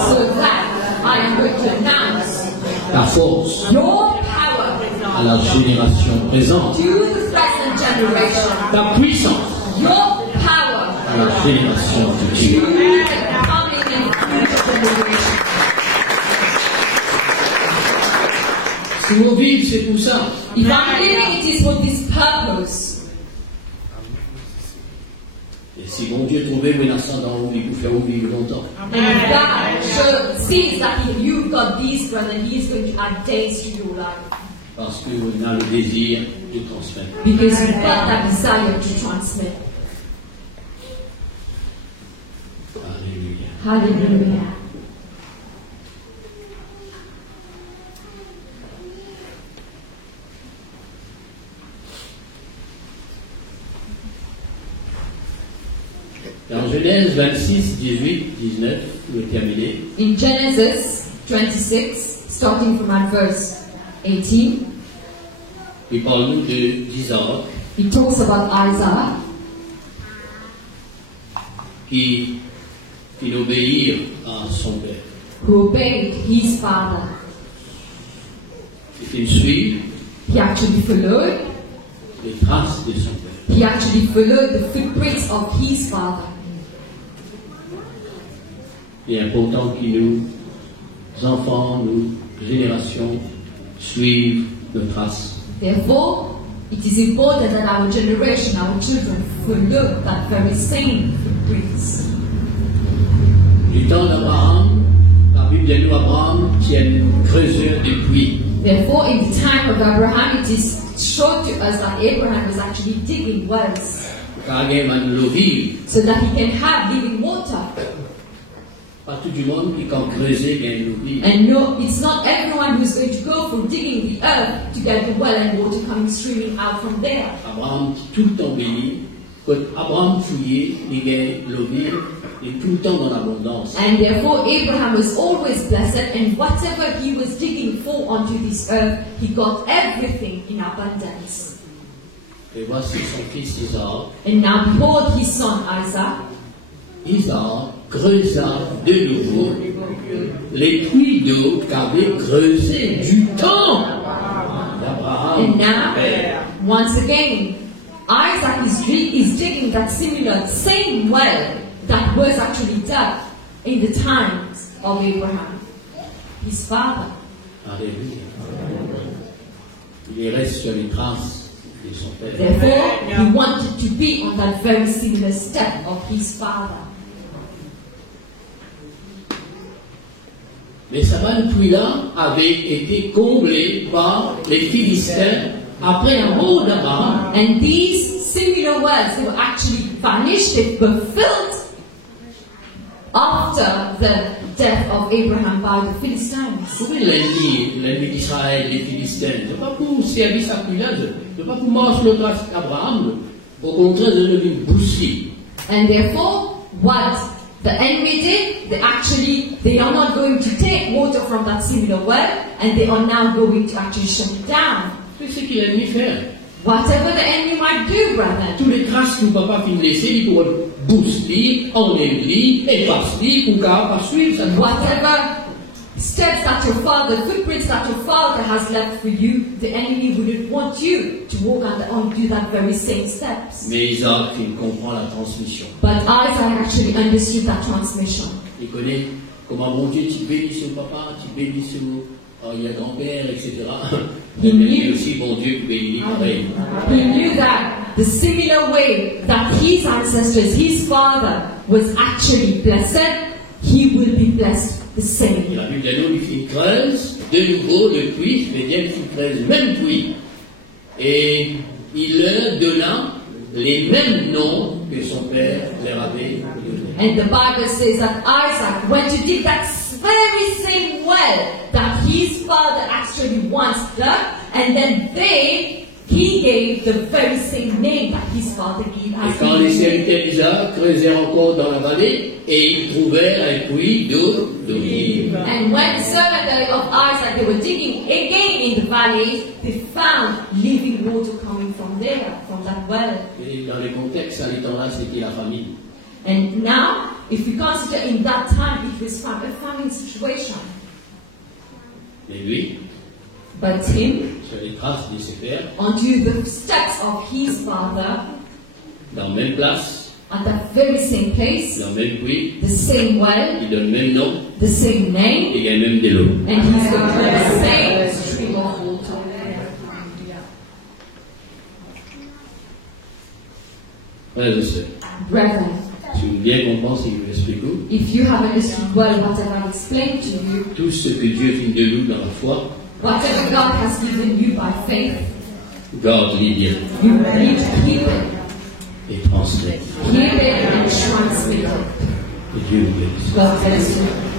so that I am going to announce ta force, your power, à la génération présente. to the present generation. Ta puissance Your power à la génération to future. the coming and future generation. Si vous vivez, c'est pour ça. If I'm living, it is for this purpose. Et si bon Dieu trouvait menaçant dans vous, il vous fait vivre longtemps. And if God sees that if you've got these, brother, He is going to add days to your life. Parce qu'on a le désir de transmettre. Because you've got that desire to transmit. Alléluia. Hallelujah. Dans Genèse 26, 18, 19, vous le terminez. In Genesis 26, starting from at verse 18, Il parle-nous d'Isaac he talks about Isaac qui obéit à son père. who obeyed his father. Il suit He actually followed. les traces de son père. He actually followed the footprints of his father. Il est important que nous, enfants, nous, générations, suivent nos traces. Therefore, it is important that our generation, our children, follow that very same footprints. Du temps d'Abraham, la Bible dit Abraham qui est creuseur de puits. Therefore, in the time of Abraham, it is shown to us that Abraham was actually digging wells Car il y a l'eau vive. so that he can have living water. Pas tout le monde qui quand creuser gagne l'eau vive. And no, it's not everyone who's going to go for digging the earth to get the well and water coming streaming out from there. Abraham tout le temps béni. Quand Abraham fouillait, il gagne l'eau vive et tout le temps dans l'abondance. And therefore, Abraham was always blessed, and whatever he was digging for onto this earth, he got everything in abundance. Et voici son fils Isaac. And now behold his son Isaac. Isaac creusa de nouveau les puits d'eau qu'avait creusé du temps d'Abraham. And now, once again, Isaac is digging that same well that was actually dug in the times of Abraham, his father. Alléluia. Il reste sur les traces de son père. Therefore, he wanted to be on that very similar step of his father. Mais ce puits-là avait été comblé par les Philistins après un mot d'Abraham. And these similar wells, they were actually vanished, they were filled after the death of Abraham by the Philistines. Pourquoi l'ennemi d'Israël, les Philistins, ce n'est pas pour servir sa puits-là, ce n'est pas pour marcher le trace d'Abraham, au contraire, de le bousiller. And therefore, what the enemy did, they are not going to take water from that similar well, and they are now going to actually shut it down. C'est ce qu'il l'ennemi fait. Whatever the enemy might do, brother. Tous les traces que papa finit laisser, il pourra booster, enlever, effacer, pour pas suivre ça. Whatever steps that your father, footprints that your father has left for you, the enemy wouldn't want you to walk on do that very same steps. Mais Isaac, il comprend la transmission. But Isaac actually understood that transmission. Il connaît comment mon Dieu, tu bénis sur papa, tu bénis sur il y a grand-père, etc. He Mais knew. aussi bon Dieu qui bénit pareil. He knew that the similar way that his ancestors, his father, was actually blessed, he will be blessed the Et same. la Bible dit il creuse de nouveau le puits, mais bien qu'il creuse le même puits, et il leur donna les mêmes noms que son père leur avait donnés. And the Bible says that Isaac went to dig that very same well that his father actually once dug, and then he gave the very same name that his father gave Et as quand les his name. serviteurs d'Isaac creusaient encore dans la vallée, et ils trouvèrent un puits d'eau vive. And when the servant of Isaac, they were digging again in the valleys, they found living water coming from there, from that well. Et dans les contextes, à l'étant-là, c'était la famille. And now, if you consider in that time, it was a famine situation. Mais lui, but him, sur les traces de ses pères, onto the steps of his father, dans la même place, at that very same place, dans le même puits, the same well, il donne le même nom, the same name, et il y a même de l'eau. and he's going to have the same stream of water. Frères et sœurs, Brethren, si vous bien comprenez ce que je vous explique, if you have understood well what I have explained to you, tout ce que Dieu fait de nous dans la foi, whatever God has given you by faith, garde-les bien you need to keep it. et transmets. Keep it and transmit it. Que Dieu vous bénisse. God bless you.